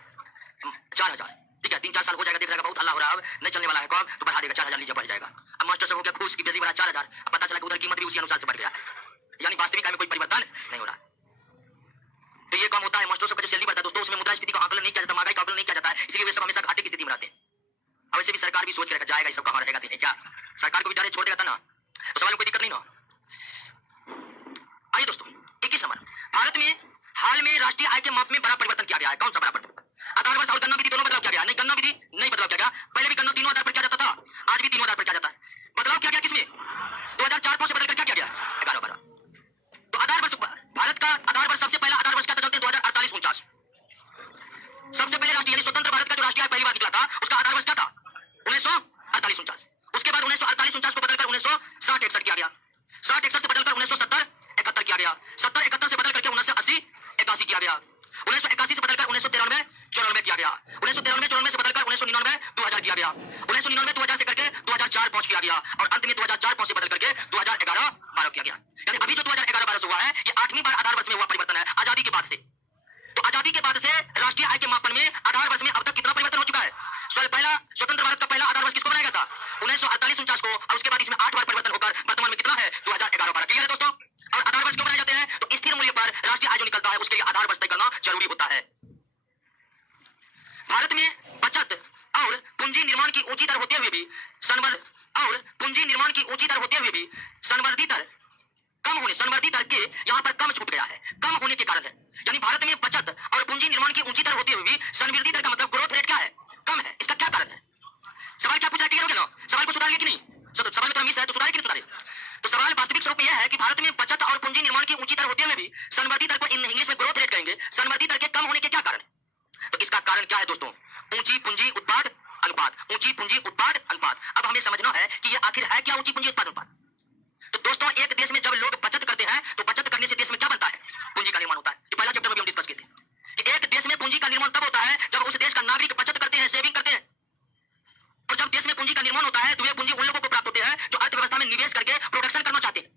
4,000, ठीक है, 3-4 साल हो जाएगा, देख रहेगा बहुत हल्ला हो रहा है, नहीं चलने वाला है कब, तो बढ़ा देगा 4,000 लीजिए, बढ़ जाएगा। अब मास्टर सब हो गया खुश की बिजली बढ़ा 4,000, अब पता चला कि उधर कीमत भी उसी अनुसार से बढ़ गया है, यानी वास्तविक आय में कोई परिवर्तन नहीं हो रहा। तो ये काम होता है मास्टरों सबका जो सैलरी बढ़ता है दोस्तों, उसमें मुद्रास्फीति का आकलन नहीं किया जाता, महंगाई का आकलन नहीं किया जाता है, इसलिए वे सब हमेशा घाटे की स्थिति में रहते हैं। अब वैसे भी सरकार भी सोच के जाएगा, ये सब कहाँ रहेगा, क्या सरकार को भी डायरेक्ट छोड़ देगा था ना, तो सवाल में कोई दिक्कत नहीं ना। आइए दोस्तों, 21 नंबर, भारत में हाल में राष्ट्रीय आय के माप में बड़ा परिवर्तन किया गया है। कौन सा बड़ा परिवर्तन? आधार वर्ष और गणना विधि दोनों बदलाव किया गया। नहीं, गणना विधि नहीं बदलाव किया गया। पहले भी गणना तीनों आधार पर किया जाता था, आज भी तीनों आधार पर किया जाता है। बदलाव किया गया किसमें? 2004 से बदलकर क्या किया गया? 11-12। तो आधार वर्ष, भारत का आधार वर्ष, सबसे पहला आधार वर्ष क्या था जानते हैं? 2048-49। सबसे पहले राष्ट्रीय यानी स्वतंत्र भारत का जो राष्ट्रीय आय पहली बार निकला था, उसका आधार वर्ष क्या था? 1948-49। उसके बाद 1948-49 को बदलकर 1960-61 किया गया। 60-61 से बदलकर 1970-71 किया गया। 70-71 से बदल करके 1980-81 किया गया। 1981 से बदलकर 1993-94 किया गया। 1993-94 से बदलकर 1999-2000 किया गया। 1999-2000 से करके 2004-5 किया गया, और अंत में 2004-5 से बदल करके 2011-12 किया गया। यानी अभी जो 2011-12 हुआ है, ये 8वीं बार आधार वर्ष में हुआ परिवर्तन है आजादी के बाद से। तो आजादी के बाद से राष्ट्रीय आय के मापन में आधार वर्ष में अब तक कितना परिवर्तन हो चुका है? पहला स्वतंत्र भारत का पहला आधार वर्ष किसको बनाया गया था? 1948-49 को, और उसके बाद इसमें 8 बार परिवर्तन होकर वर्तमान में कितना है? 2011-12। क्लियर है दोस्तों? और आधार वर्ष क्यों बनाए जाते हैं? तो स्थिर मूल्य पर राष्ट्रीय आय जो निकलता है, उसके लिए आधार वर्ष तय करना जरूरी होता है। भारत में बचत और पूंजी निर्माण की ऊंची दर होते हुए भी संवर्धित दर कम होने, संवर्धित दर के यहाँ पर कम छूट गया है, कम होने के कारण है। यानी भारत में बचत और पूंजी निर्माण की ऊंची दर होते हुए भी संवर्धित दर का मतलब ग्रोथ रेट क्या है? कम है। इसका क्या कारण है? सवाल क्या पूछा? क्लियर हो गया ना? सवाल को सुधारिए कि नहीं? सवाल में थोड़ा मिस है, तो सुधारे कि नहीं सुधारे? तो सवाल वास्तविक स्वरूप यह है कि भारत में बचत और पूंजी निर्माण की ऊंची दर होते हुए भी संवर्धित दर को इंग्लिश में ग्रोथ रेट कहेंगे, संवर्धित दर के कम होने के क्या कारण? तो इसका कारण क्या है दोस्तों? ऊंची पूंजी उत्पाद अनुपात। ऊंची पूंजी उत्पाद अनुपात। अब हमें समझना है कि ये आखिर है क्या ऊंची पूंजी उत्पाद अनुपात। तो दोस्तों, एक देश में जब लोग बचत करते हैं तो बचत करने से देश में क्या बनता है? पूंजी का निर्माण होता है। ये पहला चैप्टर में भी हम डिस्कस किए थे कि एक देश में पूंजी का निर्माण तब होता है जब उस देश का नागरिक बचत करते हैं, सेविंग करते हैं। और जब देश में पूंजी का निर्माण होता है तो ये पूंजी उन लोगों को प्राप्त होते हैं जो अर्थव्यवस्था में निवेश करके प्रोडक्शन करना चाहते हैं।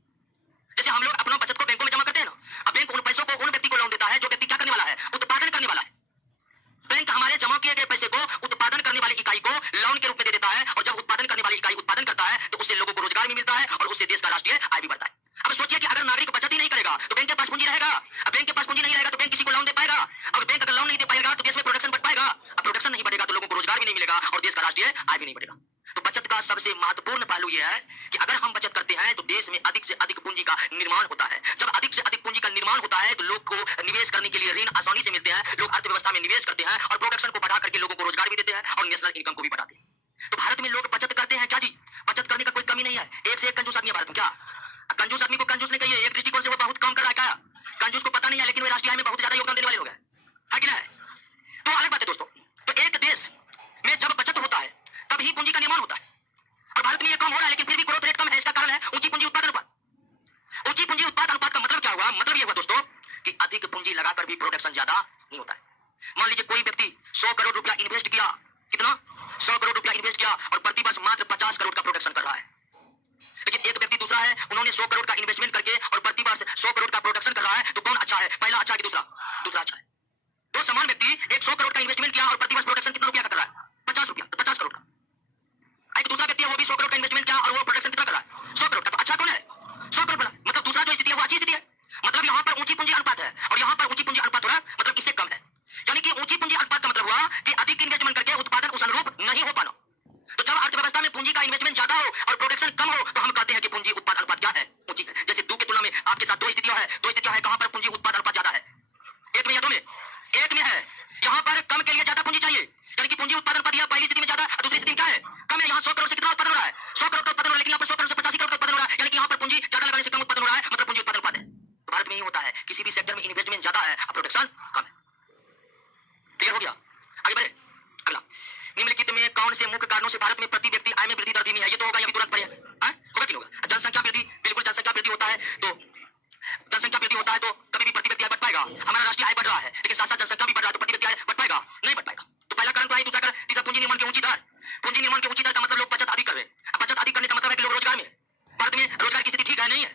जैसे हम लोग अपना बचत को बैंकों में जमा करते हैं ना, अब बैंक उन पैसों को उन व्यक्ति को लोन देता है जो व्यक्ति क्या करने वाला है? उत्पादन करने वाला है। बैंक हमारे जमा किए गए पैसे को उत्पादन करने वाली इकाई को लोन के रूप में दे देता है, और जब उत्पादन करने वाली इकाई उत्पादन करता है तो उससे लोगों को रोजगार भी मिलता है और उससे देश का राष्ट्रीय आय भी बढ़ता है। अब सोचिए कि अगर नागरिक बचत ही नहीं करेगा तो बैंक के पास पूंजी रहेगा। अब बैंक के पास पूंजी नहीं रहेगा तो बैंक किसी को लोन दे पाएगा, और बैंक अगर लोन नहीं दे पाएगा तो देश में प्रोडक्शन बढ़ पाएगा। अब प्रोडक्शन नहीं बढ़ेगा तो लोगों को रोजगार भी नहीं मिलेगा और देश का राष्ट्रीय आय भी नहीं बढ़ेगा। तो बचत का सबसे महत्वपूर्ण पहलू यह है कि अगर हम बचत करते हैं तो देश में अधिक से अधिक पूंजी का निर्माण होता है। जब अधिक से अधिक पूंजी का निर्माण होता है तो लोग को निवेश करने के लिए ऋण आसानी से मिलते हैं, लोग अर्थव्यवस्था में निवेश करते हैं और प्रोडक्शन को बढ़ा करके लोगों को रोजगार भी देते हैं और नेशनल इनकम को भी बढ़ाते हैं। तो भारत में लोग बचत करते हैं क्या जी? बचत करने का कोई कमी नहीं है। एक से एक कंजूस आदमी है भारत में। क्या कंजूस आदमी को कंजूस नहीं कहिए, एक दृष्टिकोण से वो बहुत कम कर रहा है। क्या कंजूस को पता नहीं है, लेकिन वे राष्ट्रीय आय में बहुत ज्यादा योगदान देने वाले लोग हैं, है कि नहीं? तो अलग बात है दोस्तों। तो एक देश में जब बचत होता है तब ही पूंजी का निर्माण होता है। और भारत में ये कम हो रहा है, लेकिन फिर भी ग्रोथ रेट कम है। इसका कारण है ऊंची पूंजी उत्पाद अनुपात। ऊंची पूंजी उत्पाद अनुपात का मतलब क्या हुआ? मतलब ये हुआ दोस्तों कि अधिक पूंजी लगाकर भी प्रोडक्शन ज्यादा नहीं होता है। मान लीजिए कोई व्यक्ति 100 करोड़ रुपया इन्वेस्ट किया, कितना? 100 करोड़ रुपया इन्वेस्ट किया और प्रति वर्ष मात्र 50 करोड़ का प्रोडक्शन कर रहा है। लेकिन एक व्यक्ति दूसरा है, उन्होंने 100 करोड़ का इन्वेस्टमेंट करके और प्रति वर्ष 100 करोड़ का प्रोडक्शन कर रहा है। तो कौन अच्छा है? पहला अच्छा है कि दूसरा? दूसरा अच्छा है। दो समान व्यक्ति एक 100 करोड़ का इन्वेस्टमेंट किया और प्रति वर्ष प्रोडक्शन कितना रुपया का कर रहा है? 50 रुपया, तो 50 करोड़ का। एक दूसरा व्यक्ति है, वो भी 100 करोड़ का इन्वेस्टमेंट किया और वो प्रोडक्शन कितना कर रहा है? 100 करोड़ का। तो अच्छा कौन है? 100 करोड़ वाला। मतलब दूसरा जो स्थिति है वो अच्छी स्थिति है। मतलब यहाँ पर ऊंची पूंजी अनुपात है और यहाँ पर ऊंची पूंजी अनुपात हो रहा है, मतलब इससे कम है। यानी कि ऊंची पूंजी अनुपात का मतलब हुआ कि अधिक इन्वेस्टमेंट करके उत्पादन उस अनुरूप नहीं हो पाना। तो जब अर्थव्यवस्था में पूंजी का इन्वेस्टमेंट ज्यादा हो और प्रोडक्शन कम हो तो हम कहते हैं कि पूंजी उत्पाद अनुपात क्या है? ऊंची है। जैसे दो की तुलना में आपके साथ दो स्थितियां हैं, कहां पर पूंजी उत्पाद अनुपात ज्यादा है? एक में या दो में? एक में है। यहाँ पर कम के लिए ज्यादा पूंजी चाहिए, यानी कि पूंजी उत्पादन अनुपात पहली स्थिति में ज्यादा, दूसरी स्थिति में क्या है? कम है। यहाँ 100 करोड़ से कितना उत्पादन हो रहा है? 100 करोड़ का उत्पादन हो रहा है, लेकिन यहाँ पर 100 करोड़ से 85 करोड़ का उत्पादन हो रहा है, यानी कि यहाँ पर पूंजी ज्यादा लगाने से कम उत्पादन हो रहा है, मतलब पूंजी उत्पादन अनुपात है। तो भारत में ही होता है, किसी भी सेक्टर में इन्वेस्टमेंट ज्यादा है और प्रोडक्शन कम है। क्लियर हो गया? आगे बढ़े। अगला, निम्नलिखित में कौन से मुख्य कारणों से भारत में प्रति व्यक्ति आय में वृद्धि दर धीमी है? ये तो होगा, ये भी तुरंत पढ़े। होगा कि नहीं होगा? जनसंख्या वृद्धि, बिल्कुल जनसंख्या वृद्धि होता है तो जनसंख्या वृद्धि होता है तो कभी भी प्रति व्यक्ति आय बढ़ पाएगा। हमारा राष्ट्रीय आय बढ़ रहा है, लेकिन साथ साथ जनसंख्या भी बढ़ रहा है, तो प्रति व्यक्ति आय बढ़ पाएगा? नहीं बढ़ पाएगा। तो पहला कारण क्या है? दूसरा कारण, तीसरा पूंजी निर्माण की ऊंची दर। पूंजी निर्माण की ऊंची दर का मतलब लोग बचत अधिक कर रहे हैं। बचत अधिक करने का मतलब है कि लोग रोजगार में। भारत में रोजगार की स्थिति ठीक है, नहीं है?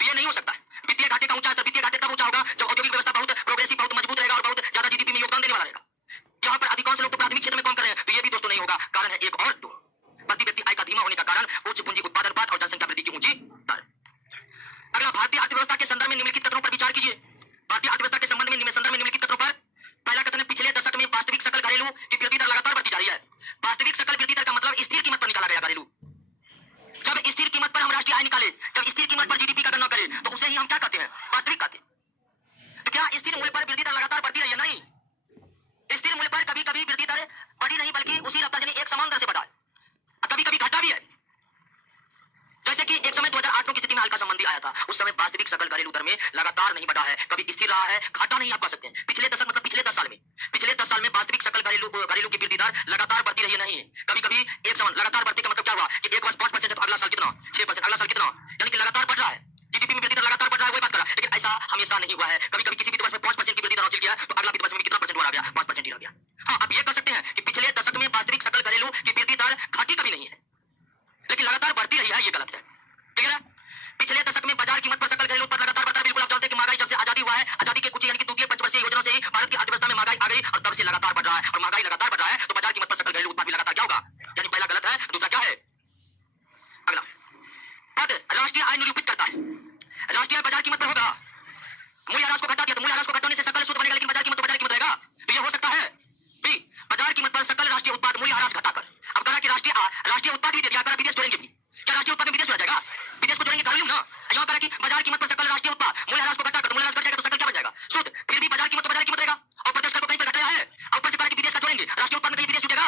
तो ये नहीं हो सकता है। वित्तीय घाटे का ऊंचा स्तर, वित्तीय घाटे तब ऊंचा होगा जब औद्योगिक व्यवस्था बहुत प्रोग्रेसिव, बहुत मजबूत रहेगा और बहुत ज्यादा जीडीपी में योगदान देने वाला रहेगा। यहाँ पर अधिकांश लोग तो प्राथमिक क्षेत्र में काम कर रहे हैं, तो ये भी दोस्तों नहीं होगा। कारण है एक और दो, प्रति व्यक्ति आय का धीमा होने का कारण उच्च पूंजी उत्पाद अनुपात और जनसंख्या वृद्धि की ऊंची दर। अगला, भारतीय अर्थव्यवस्था के संदर्भ में निम्नलिखित तत्वों पर विचार कीजिए। भारतीय अर्थव्यवस्था के संबंध में निम्नलिखित तत्वों पर पहला कथन है, पिछले दशक में वास्तविक सकल घरेलू की वृद्धि दर लगातार बढ़ती जा रही है। वास्तविक सकल वृद्धि दर का मतलब स्थिर कीमत पर निकाला गया घरेलू। जब स्थिर कीमत पर हम राष्ट्रीय आय निकाले, जब स्थिर कीमत पर जीडीपी का गणना करें तो उसे ही हम क्या कहते हैं? वास्तविक कहते हैं। तो क्या स्थिर मूल्य पर वृद्धि दर लगातार बढ़ती रही है? नहीं। स्थिर मूल्य पर कभी कभी वृद्धि दर बढ़ी नहीं, बल्कि उसी रफ्तार से एक समान दर से बढ़ा है, कभी कभी घटा भी है। जैसे कि एक समय 2008 की स्थिति में हल्का संबंधी आया था, उस समय वास्तविक सकल घरेलू दर में लगातार नहीं बढ़ा है, कभी स्थिर रहा है, घटा नहीं आप कह सकते हैं। पिछले दशक मतलब पिछले 10 साल में, पिछले 10 साल में वास्तविक सकल घरेलू की वृद्धि दर लगातार बढ़ती रही है, नहीं कभी कभी एक समान। लगातार बढ़ने का मतलब क्या हुआ कि एक वर्ष 5% है तो अगला साल कितना? 6%, अगला साल कितना? यानी कि लगातार बढ़ रहा है। जीडीपी में वृद्धि दर लगातार बढ़ रहा है, वही बात कर रहा है। लेकिन ऐसा हमेशा नहीं हुआ है। कभी कभी किसी भी वर्ष में 5% की वृद्धि दर हासिल किया तो अगला वित्त वर्ष में कितना परसेंट हो गया? 5% ही रह गया। हाँ, आप ये कह सकते हैं कि पिछले दशक में वास्तविक सकल घरेलू की वृद्धि दर घटी कभी नहीं है, लेकिन लगातार बढ़ती रही है, ये गलत है। ठीक है? पिछले दशक में बाजार कीमत पर सकल घरेलू उत्पाद लगातार बढ़ता है। बिल्कुल आप जानते हैं कि महंगाई जब से आजादी हुआ है, आजादी के कुछ यानी कि द्वितीय पंचवर्षीय योजना से ही भारत की अर्थव्यवस्था में महंगाई आ गई और तब से लगातार बढ़ रहा है। और महंगाई लगातार बढ़ रहा है तो बाजार कीमत पर सकल घरेलू उत्पाद भी लगातार क्या होगा? यानी पहला गलत है, दूसरा क्या है? अगला पद राष्ट्रीय आय निरूपित करता है। राष्ट्रीय आय बाजार कीमत पर होगा। मूल्यह्रास को घटा दिया तो मूल्यह्रास को घटाने से सकल शुद्ध बनेगा, लेकिन बाजार कीमत तो बाजार कीमत रहेगा। तो ये हो सकता है बी, बाजार कीमत पर सकल राष्ट्रीय उत्पाद मूल्यह्रास घटाकर। अब कहा कि राष्ट्रीय उत्पाद भी दे दिया, विदेश जोड़ेंगे भी। क्या राष्ट्रीय उत्पाद में विदेश जोड़ा जाएगा? विदेश को जोड़ेंगे घरेलू ना। यहाँ पर कि बाजार कीमत पर सकल राष्ट्रीय उत्पाद मूल्यह्रास को घटाकर, मूल्यह्रास घट जाएगा तो सकल क्या बन जाएगा? शुद्ध। फिर भी बाजार कीमत तो बाजार कीमत रहेगा और प्रत्यक्ष कर को कहीं पर घटाया है और ऊपर से कहा कि विदेश का जोड़ेंगे, राष्ट्रीय उत्पाद में कहीं विदेश जुड़ेगा?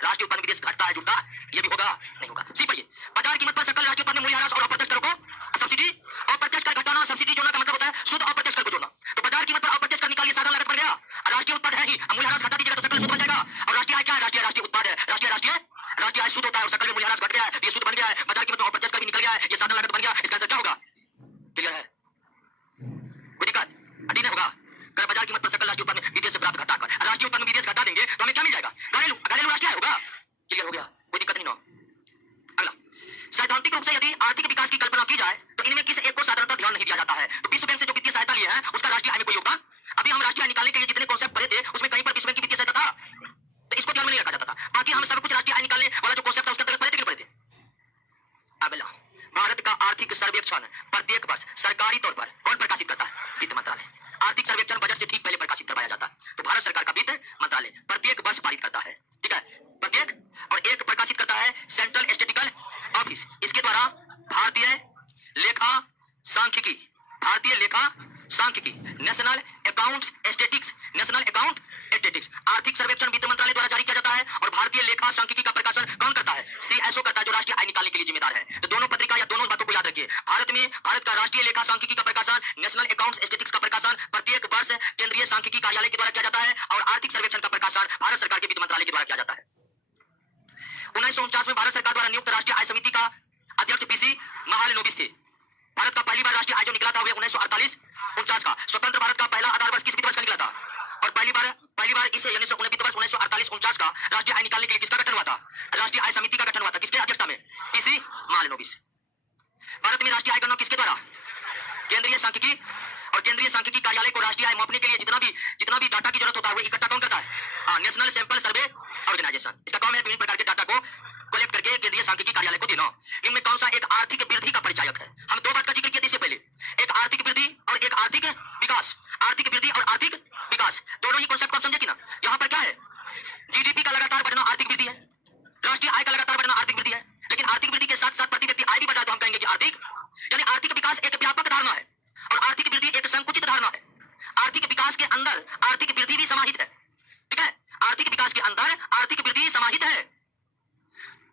राष्ट्रीय उत्पाद में विदेश घटता है, जुड़ता ये भी होगा? नहीं होगा। सी पढ़िए, बाजार कीमत पर सकल राष्ट्रीय उत्पाद में मूल्यह्रास और अप्रत्यक्ष कर को सब्सिडी, अप्रत्यक्ष कर घटाना, सब्सिडी जोड़ना का मतलब होता है शुद्ध अप्रत्यक्ष कर को जोड़ना। तो बाजार कीमत पर अप्रत्यक्ष कर निकालिए, साधारण लागत बन गया। राष्ट्रीय उत्पाद है ही, मूल्यह्रास घटा दीजिएगा तो सकल शुद्ध बन जाएगा। और राष्ट्रीय आय क्या है? राष्ट्रीय उत्पाद है। राष्ट्रीय आय शुद्ध होता है और सकल में मूल्यह्रास घट गया है, ये शुद्ध बन गया है, बाजार कीमत में अप्रत्यक्ष कर भी निकल गया है, ये साधन लागत बन गया। इसका आंसर क्या होगा? क्लियर है? कोई दिक्कत? अधीन होगा कर बाजार कीमत पर सकल राष्ट्रीय उत्पाद में विदेश से प्राप्त घटाकर राष्ट्रीय उत्पाद में विदेश घटा देंगे तो हमें क्या मिल जाएगा? घरेलू राष्ट्रीय आय होगा। क्लियर हो गया? कोई दिक्कत नहीं ना? अगला, सैद्धांतिक रूप से यदि आर्थिक विकास की कल्पना की जाए तो इनमें किस एक को साधारणतः ध्यान नहीं दिया जाता है। तो विश्व बैंक से जो वित्तीय सहायता लिए है उसका राष्ट्रीय आय में कोई योगदान? अभी हम राष्ट्रीय आय निकालने के लिए जितने कॉन्सेप्ट पढ़े थे उसमें कहीं पर विश्व बैंक की वित्तीय सहायता था, तो इसको ध्यान में नहीं रखा जाता था। बाकी हम सब कुछ राष्ट्रीय आय निकालने वाला जो कॉन्सेप्ट था उसके अंतर्गत पढ़े थे कि पढ़े थे? अगला, भारत का आर्थिक सर्वेक्षण प्रत्येक वर्ष सरकारी तौर पर कौन प्रकाशित करता है? वित्त मंत्रालय। आर्थिक सर्वेक्षण बजट से ठीक पहले प्रकाशित करवाया जाता है, तो भारत सरकार का वित्त मंत्रालय प्रत्येक वर्ष पारित करता है। ठीक है, प्रत्येक, और एक प्रकाशित करता है सेंट्रल स्टैटिस्टिकल ऑफिस। इसके द्वारा भारतीय लेखा सांख्यिकी, नेशनल अकाउंट स्टैटिस्टिक्स आर्थिक सर्वेक्षण वित्त मंत्रालय द्वारा जारी किया जाता है। और भारतीय लेखा सांख्यिकी का प्रकाशन कौन करता है? सीएसओ करता है, जो राष्ट्रीय आय निकालने के लिए जिम्मेदार है। तो दोनों पत्रिका या दोनों बातों को याद रखिए। भारत का राष्ट्रीय लेखा सांख्यिकी का प्रकाशन, नेशनल अकाउंट स्टैटिस्टिक्स का प्रकाशन प्रत्येक वर्ष केंद्रीय सांख्यिकी कार्यालय के द्वारा किया जाता है, और आर्थिक सर्वेक्षण का प्रकाशन भारत सरकार के वित्त मंत्रालय के द्वारा किया जाता है। 1949 में भारत सरकार द्वारा नियुक्त राष्ट्रीय आय समिति का अध्यक्ष पीसी महालनोबिस थे। भारत का पहली बार राष्ट्रीय आय जो निकला था वह 1948-49 का। स्वतंत्र भारत का पहला आधार वर्ष किस वित्त वर्ष का निकला था? और पहली बार इसे 1948-1948 का राष्ट्रीय आय निकालने के लिए किसका गठन हुआ था? राष्ट्रीय आय समिति का गठन हुआ था। किसके अध्यक्षता में? पीसी महालनोबिस। भारत में राष्ट्रीय आय गणना किसके द्वारा? केंद्रीय सांख्यिकी, और केंद्रीय सांख्यिकी कार्यालय को राष्ट्रीय आय मापने के लिए जितना भी डाटा की जरूरत होता है वो इकट्ठा कौन करता है? National Sample Survey Organisation. इसका काम है विभिन्न प्रकार के डाटा को कलेक्ट करके केंद्रीय सांख्यिकी कार्यालय को देना। इनमें कौन सा एक आर्थिक वृद्धि का परिचायक है? हम दो बात का जिक्र किया इससे पहले, एक आर्थिक वृद्धि और एक आर्थिक विकास। आर्थिक वृद्धि और आर्थिक विकास दोनों ही कॉन्सेप्ट को आप समझे कि ना? यहाँ पर क्या है? जीडीपी का लगातार बढ़ना आर्थिक वृद्धि है, राष्ट्रीय आय का लगातार बढ़ना आर्थिक वृद्धि है। लेकिन आर्थिक वृद्धि के साथ साथ प्रति व्यक्ति आय भी बढ़ा तो हम कहेंगे कि आर्थिक, यानी आर्थिक विकास एक व्यापक धारणा है और आर्थिक वृद्धि एक संकुचित धारणा है। आर्थिक विकास के अंदर आर्थिक वृद्धि भी समाहित है। ठीक है, आर्थिक विकास के अंदर आर्थिक वृद्धि समाहित है।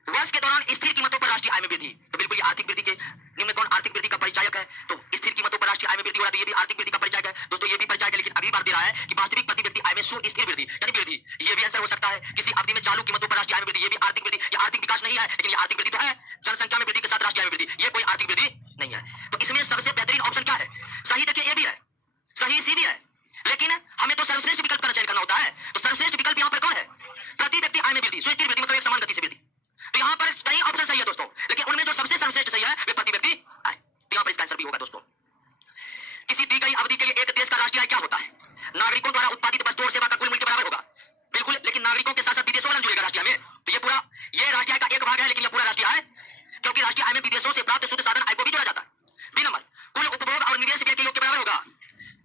वर्ष के दौरान स्थिर कीमतों पर राष्ट्रीय आय में वृद्धि, तो बिल्कुल ये आर्थिक वृद्धि के निम्न कौन आर्थिक वृद्धि का परिचायक है? तो स्थिर कीमतों पर राष्ट्रीय आय में वृद्धि हो रहा है, तो ये भी आर्थिक वृद्धि का परिचायक है। दोस्तों ये भी परिचायक है, लेकिन अभी बात दे रहा है कि वास्तविक प्रति व्यक्ति आय में सुस्थिर वृद्धि यानी वृद्धि, ये भी आंसर हो सकता है। किसी अवधि में चालू कीमतों पर राष्ट्रीय आय में वृद्धि, ये भी आर्थिक वृद्धि, ये आर्थिक विकास नहीं है, लेकिन ये आर्थिक वृद्धि तो है। जनसंख्या में वृद्धि के साथ राष्ट्रीय आय में वृद्धि, ये कोई आर्थिक वृद्धि नहीं है। तो इसमें सबसे बेहतरीन ऑप्शन क्या है? सही देखिए, ए भी है, सही सी भी है, लेकिन हमें तो सर्वश्रेष्ठ विकल्प का चयन करना होता है। तो सर्वश्रेष्ठ विकल्प यहाँ पर कौन है? प्रति व्यक्ति आय में वृद्धि, सुस्थिर वृद्धि मतलब एक समान गति से वृद्धि। तो यहाँ पर कई ऑप्शन सही है दोस्तों, लेकिन उनमें जो सबसे सर्वश्रेष्ठ सही है वे प्रति व्यक्ति आय। तो यहाँ पर इसका आंसर भी होगा दोस्तों। किसी दी गई अवधि के लिए एक देश का राष्ट्रीय आय क्या होता है? नागरिकों द्वारा उत्पादित वस्तुओं और सेवा का कुल मूल्य के बराबर होगा। बिल्कुल, लेकिन नागरिकों के साथ साथ विदेशों वाला जुड़ेगा राष्ट्रीय आय में। तो ये राष्ट्रीय आय का एक भाग है, लेकिन यह पूरा राष्ट्रीय आय, क्योंकि राष्ट्रीय आय में विदेशों से प्राप्त शुद्ध साधन आय को भी जोड़ा जाता है। बी नंबर, कुल उपभोग और निवेश व्यय के योग के बराबर होगा।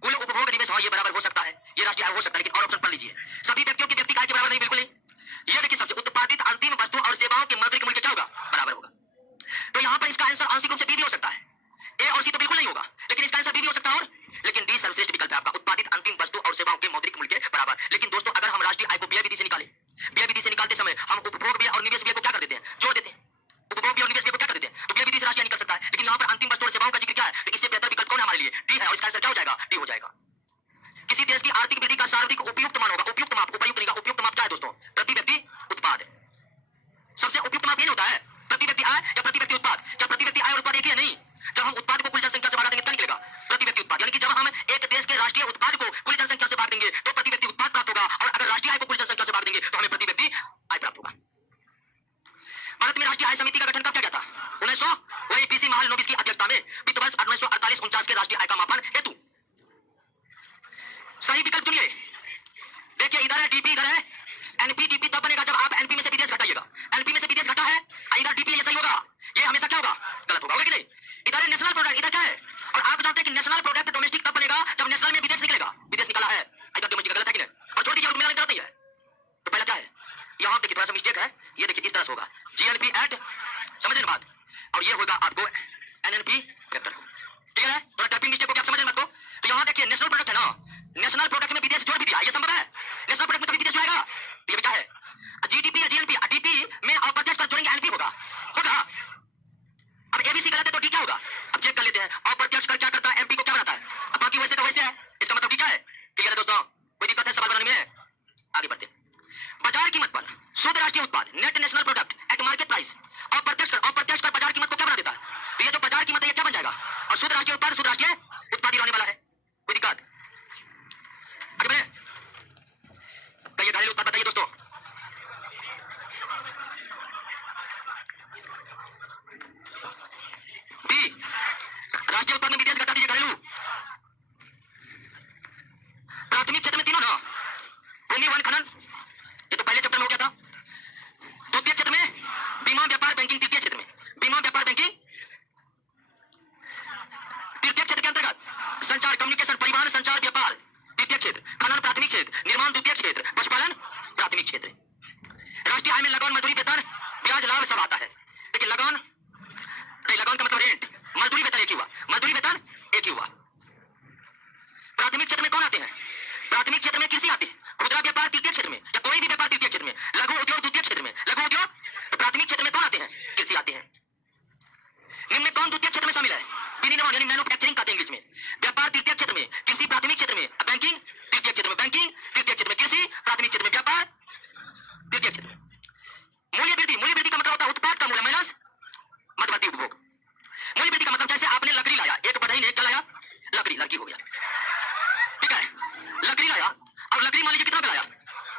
कुल उपभोग निवेश, हाँ ये बराबर हो सकता है, ये राष्ट्रीय आय हो सकता है, लेकिन और ऑप्शन पढ़ लीजिए। सभी व्यक्तियों की व्यक्तिगत आय के बराबर नहीं, बिल्कुल नहीं। ये देखिए, सबसे उत्पादित अंतिम वस्तु और सेवाओं के मौद्रिक मूल्य क्या होगा? बराबर होगा। तो यहाँ पर इसका आंसर आंशिक रूप से बी भी हो सकता है। ए और सी तो बिल्कुल नहीं होगा, लेकिन इसका आंसर बी भी हो सकता है। और लेकिन डी सर्वश्रेष्ठ विकल्प है आपका, उत्पादित अंतिम वस्तु और सेवाओं के मौद्रिक मूल्य के बराबर। लेकिन दोस्तों अगर हम राष्ट्रीय आय को व्यय विधि से निकाले, व्यय विधि से निकालते समय हम उपभोग व्यय और निवेश व्यय को क्या कर देते हैं? जोड़ देते हैं। उपभोग व्यय और निवेश व्यय को क्या कर देते हैं? तो व्यय विधि से राष्ट्रीय आय निकल सकता है, लेकिन यहाँ पर अंतिम वस्तु और सेवाओं का जिक्र क्या है? तो इससे बेहतर विकल्प कौन है हमारे लिए? डी है, और इसका आंसर क्या हो जाएगा? डी हो जाएगा। किसी देश की आर्थिक वृद्धि का सर्वाधिक उपयुक्त मान होगा। उपयुक्त माप, उपयुक्त नहीं का उपयुक्त माप क्या है दोस्तों? प्रति व्यक्ति उत्पाद। सबसे उपयुक्त माप ये होता है प्रति व्यक्ति आय या प्रति व्यक्ति उत्पाद। क्या प्रति व्यक्ति आय और उत्पाद एक ही है? नहीं। जब हम उत्पाद को कुल जनसंख्या से भाग देंगे क्या निकलेगा? प्रति व्यक्ति उत्पाद। यानी कि जब हम एक देश के राष्ट्रीय उत्पाद को कुल जनसंख्या से भाग देंगे तो प्रति व्यक्ति उत्पाद प्राप्त होगा, और अगर राष्ट्रीय आय को कुल जनसंख्या से भाग देंगे तो हमें प्रति व्यक्ति आय प्राप्त होगा। भारत में राष्ट्रीय आय समिति का गठन कब किया गया था? 1900, वही पीसी महालनोबिस की अध्यक्षता में वित्त वर्ष 1948-49 के राष्ट्रीय आय का मापन हेतु। सही विकल्प चुनिए। देखिए इधर है डीपी, इधर है एनपी। डीपी तब बनेगा जब आप एनपी में से विदेश घटाइएगा। एनपी में से विदेश घटा है, इधर डीपी, ये सही होगा, ये हमेशा क्या होगा? गलत होगा कि नहीं? इधर है नेशनल प्रोडक्ट, इधर क्या है? और आप जानते हैं कि नेशनल प्रोडक्ट डोमेस्टिक तब बनेगा जब नेशनल में विदेश निकलेगा। विदेश निकला है, इधर डोमेस्टिक गलत है कि नहीं? और छोड़ दीजिए, मिलाने की जरूरत नहीं है। तो पहला क्या है? यहाँ देखिए थोड़ा सा मिस्टेक है, ये देखिए इस तरह से होगा जीएनपी एट, समझ बात, और ये होगा आपको एनएनपी वेक्टर। ठीक है, थोड़ा टाइपिंग मिस्टेक को क्या समझ मत को। तो यहाँ देखिए नेशनल प्रोडक्ट है ना, नेशनल प्रोडक्ट में विदेश जोड़ भी दिया, ये संभव है? नेशनल प्रोडक्ट में कभी विदेश आएगा? ये भी क्या है? जीडीपी या जीएनपी, डीपी में अप्रत्यक्ष कर जोड़ेंगे एनपी होगा। अब एबीसी गलत है तो डी क्या होगा? अब चेक कर लेते हैं, अप्रत्यक्ष कर क्या करता है? एमपी को क्या बनाता है? अब बाकी वैसे का वैसे है, इसका मतलब क्या है? क्लियर है दोस्तों? कोई दिक्कत है? सवाल बनाने national product at market price. अप्रत्यक्ष कर बाजार कीमत को क्या बना देता है? तो ये जो बाजार कीमत है ये क्या बन जाएगा? और शुद्ध राष्ट्रीय उत्पाद ही रहने वाला है। कोई दिक्कत? आगे बढ़े। कहिए घरेलू उत्पाद बताइए दोस्तों। बी, राष्ट्रीय उत्पाद में विदेश घटा दीजिए, घरेलू। प्राथमिक क्षेत्र में तीनों ना, भूमि वन खनन, ये तो पहले चैप्टर में हो गया था। द्वितीय क्षेत्र में बीमा व्यापार बैंकिंग, तृतीय क्षेत्र में बीमा व्यापार बैंकिंग, तृतीय क्षेत्र के अंतर्गत संचार कम्युनिकेशन परिवहन संचार व्यापार तृतीय क्षेत्र, खनन प्राथमिक क्षेत्र, निर्माण द्वितीय क्षेत्र, पशुपालन प्राथमिक क्षेत्र। राष्ट्रीय आय में लगान मजदूरी वेतन ब्याज लाभ सब आता है। देखिए लगान नहीं, लगान का मतलब रेंट, मजदूरी वेतन एक ही हुआ, मजदूरी वेतन एक ही हुआ। प्राथमिक क्षेत्र में कौन आते हैं? प्राथमिक क्षेत्र में कृषि आती है, खुदरा व्यापार तृतीय क्षेत्र में, या कोई भी व्यापार तृतीय क्षेत्र में, लघु उद्योग द्वितीय क्षेत्र में, लघु उद्योग। तो प्राथमिक क्षेत्र में कौन आते हैं? कृषि आते हैं। निम्न में कौन द्वितीय क्षेत्र में शामिल है? विनिर्माण यानी मैन्युफैक्चरिंग कहते हैं इंग्लिश में। व्यापार तृतीय क्षेत्र में, कृषि प्राथमिक क्षेत्र में, बैंकिंग तृतीय क्षेत्र में, बैंकिंग तृतीय क्षेत्र में, कृषि प्राथमिक क्षेत्र में, व्यापार तृतीय क्षेत्र में। मूल्य वृद्धि का मतलब होता है उत्पाद का मूल्य माइनस मध्यवर्ती उपभोग। मूल्य वृद्धि का मतलब जैसे आपने लकड़ी लाया, एक बढ़ई ने क्या लाया? लड़की हो गया, ठीक है। लकड़ी लाया और लकड़ी मान लीजिए कितना का लाया?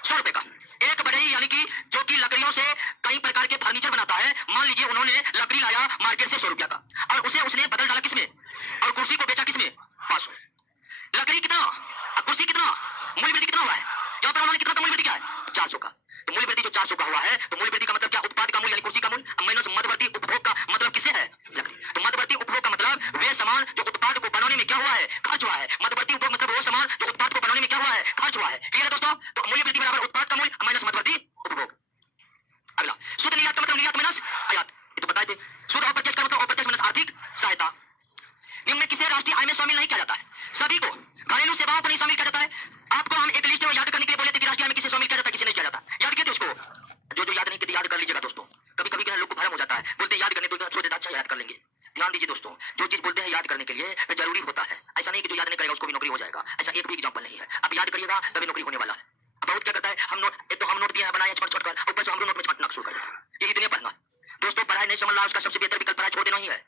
100 रुपए का। एक बढ़ई यानी कि जो कि लकड़ियों से कई प्रकार के फर्नीचर बनाता है, मान लीजिए उन्होंने लकड़ी लाया मार्केट से 100 रुपया का, और उसे उसने बदल डाला किसमें? और कुर्सी को बेचा किसमें? 500। लकड़ी कितना और कुर्सी कितना? मूल्य वृद्धि कितना हुआ है यहाँ पर? उन्होंने कितना का मूल्य वृद्धि किया है? 400 का। तो मूल्य वृद्धि जो 400 का हुआ है, तो मूल्य वृद्धि का मतलब क्या? उत्पाद का मूल्य यानी कुर्सी का मूल्य माइनस मध्यवर्ती उपभोग का मतलब किसे है? लकड़ी। तो मध्यवर्ती उपभोग का मतलब वे सामान जो उत्पाद को बनाने में क्या हुआ है? खर्च हुआ है। मध्यवर्ती उपभोग मतलब वो सामान जो उत्पाद को बनाने में क्या हुआ है? खर्च हुआ है। क्लियर है दोस्तों? तो मूल्य वृद्धि बराबर उत्पाद का मूल्य माइनस मध्यवर्ती उपभोग। अगला शुद्ध निर्यात का मतलब निर्यात माइनस आयात, ये तो बताए थे। शुद्ध अप्रत्यक्ष का मतलब अप्रत्यक्ष माइनस आर्थिक सहायता। निम्न में किसे राष्ट्रीय आय में शामिल नहीं किया जाता है? सभी को। घरेलू सेवाओं को नहीं शामिल किया जाता है। आपको हम एक लिस्ट में याद करने के लिए बोले थे कि राष्ट्रीय आय में किसे शामिल किया जाता है, किसे नहीं किया जाता। याद किए थे उसको? जो याद नहीं किए याद कर लीजिएगा दोस्तों। कभी कभी लोग को भ्रम हो जाता है, बोलते हैं याद करने तो सोचते अच्छा याद कर लेंगे। ध्यान दीजिए दोस्तों, जो चीज बोलते हैं याद करने के लिए जरूरी होता है। ऐसा नहीं कि जो याद नहीं करेगा उसको भी नौकरी हो जाएगा, ऐसा एक भी एग्जाम्पल नहीं है। आप याद करिएगा तभी नौकरी होने वाला है। बहुत क्या करता है, हम नोट दिए हैं बनाए छोट छोट कर, ऊपर से हम नोट में छांटना शुरू कर देते हैं। ये इतने पढ़ना दोस्तों, पढ़ाई नहीं समझ रहा उसका सबसे बेहतर विकल्प पढ़ाई छोड़ देना ही है,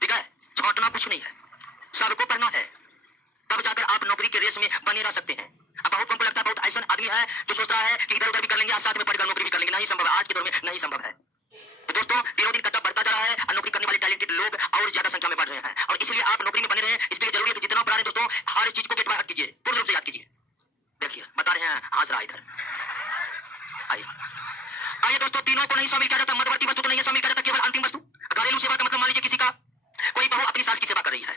ठीक है। छांटना कुछ नहीं है, सबको पढ़ना है, तब जाकर आप नौकरी के रेस में बने रह सकते हैं। अब बहुत हमको लगता है बहुत ऐसा आदमी है जो सोचता है कि इधर उधर भी कर लेंगे, साथ में पढ़कर नौकरी भी कर लेंगे। नहीं संभव है, आज के दौर में नहीं संभव है। तो दोस्तों दिनों दिन कदम बढ़ता जा रहा है और नौकरी करने वाले टैलेंटेड लोग और ज्यादा संख्या में बढ़ रहे हैं, और इसलिए आप नौकरी में बने रहे। इसके लिए जरूरी है कि जितना पढ़ा रहे दोस्तों, हर चीज को गेट बाय कीजिए, पूर्ण रूप से याद कीजिए। देखिए बता रहे हैं, हंस रहा इधर। आइए दोस्तों, तीनों को नहीं शामिल किया जाता, मध्यवर्ती वस्तु को नहीं शामिल किया जाता, केवल अंतिम वस्तु। घरेलू सेवा का मतलब मान लीजिए किसी का कोई बहू अपनी सास की सेवा कर रही है,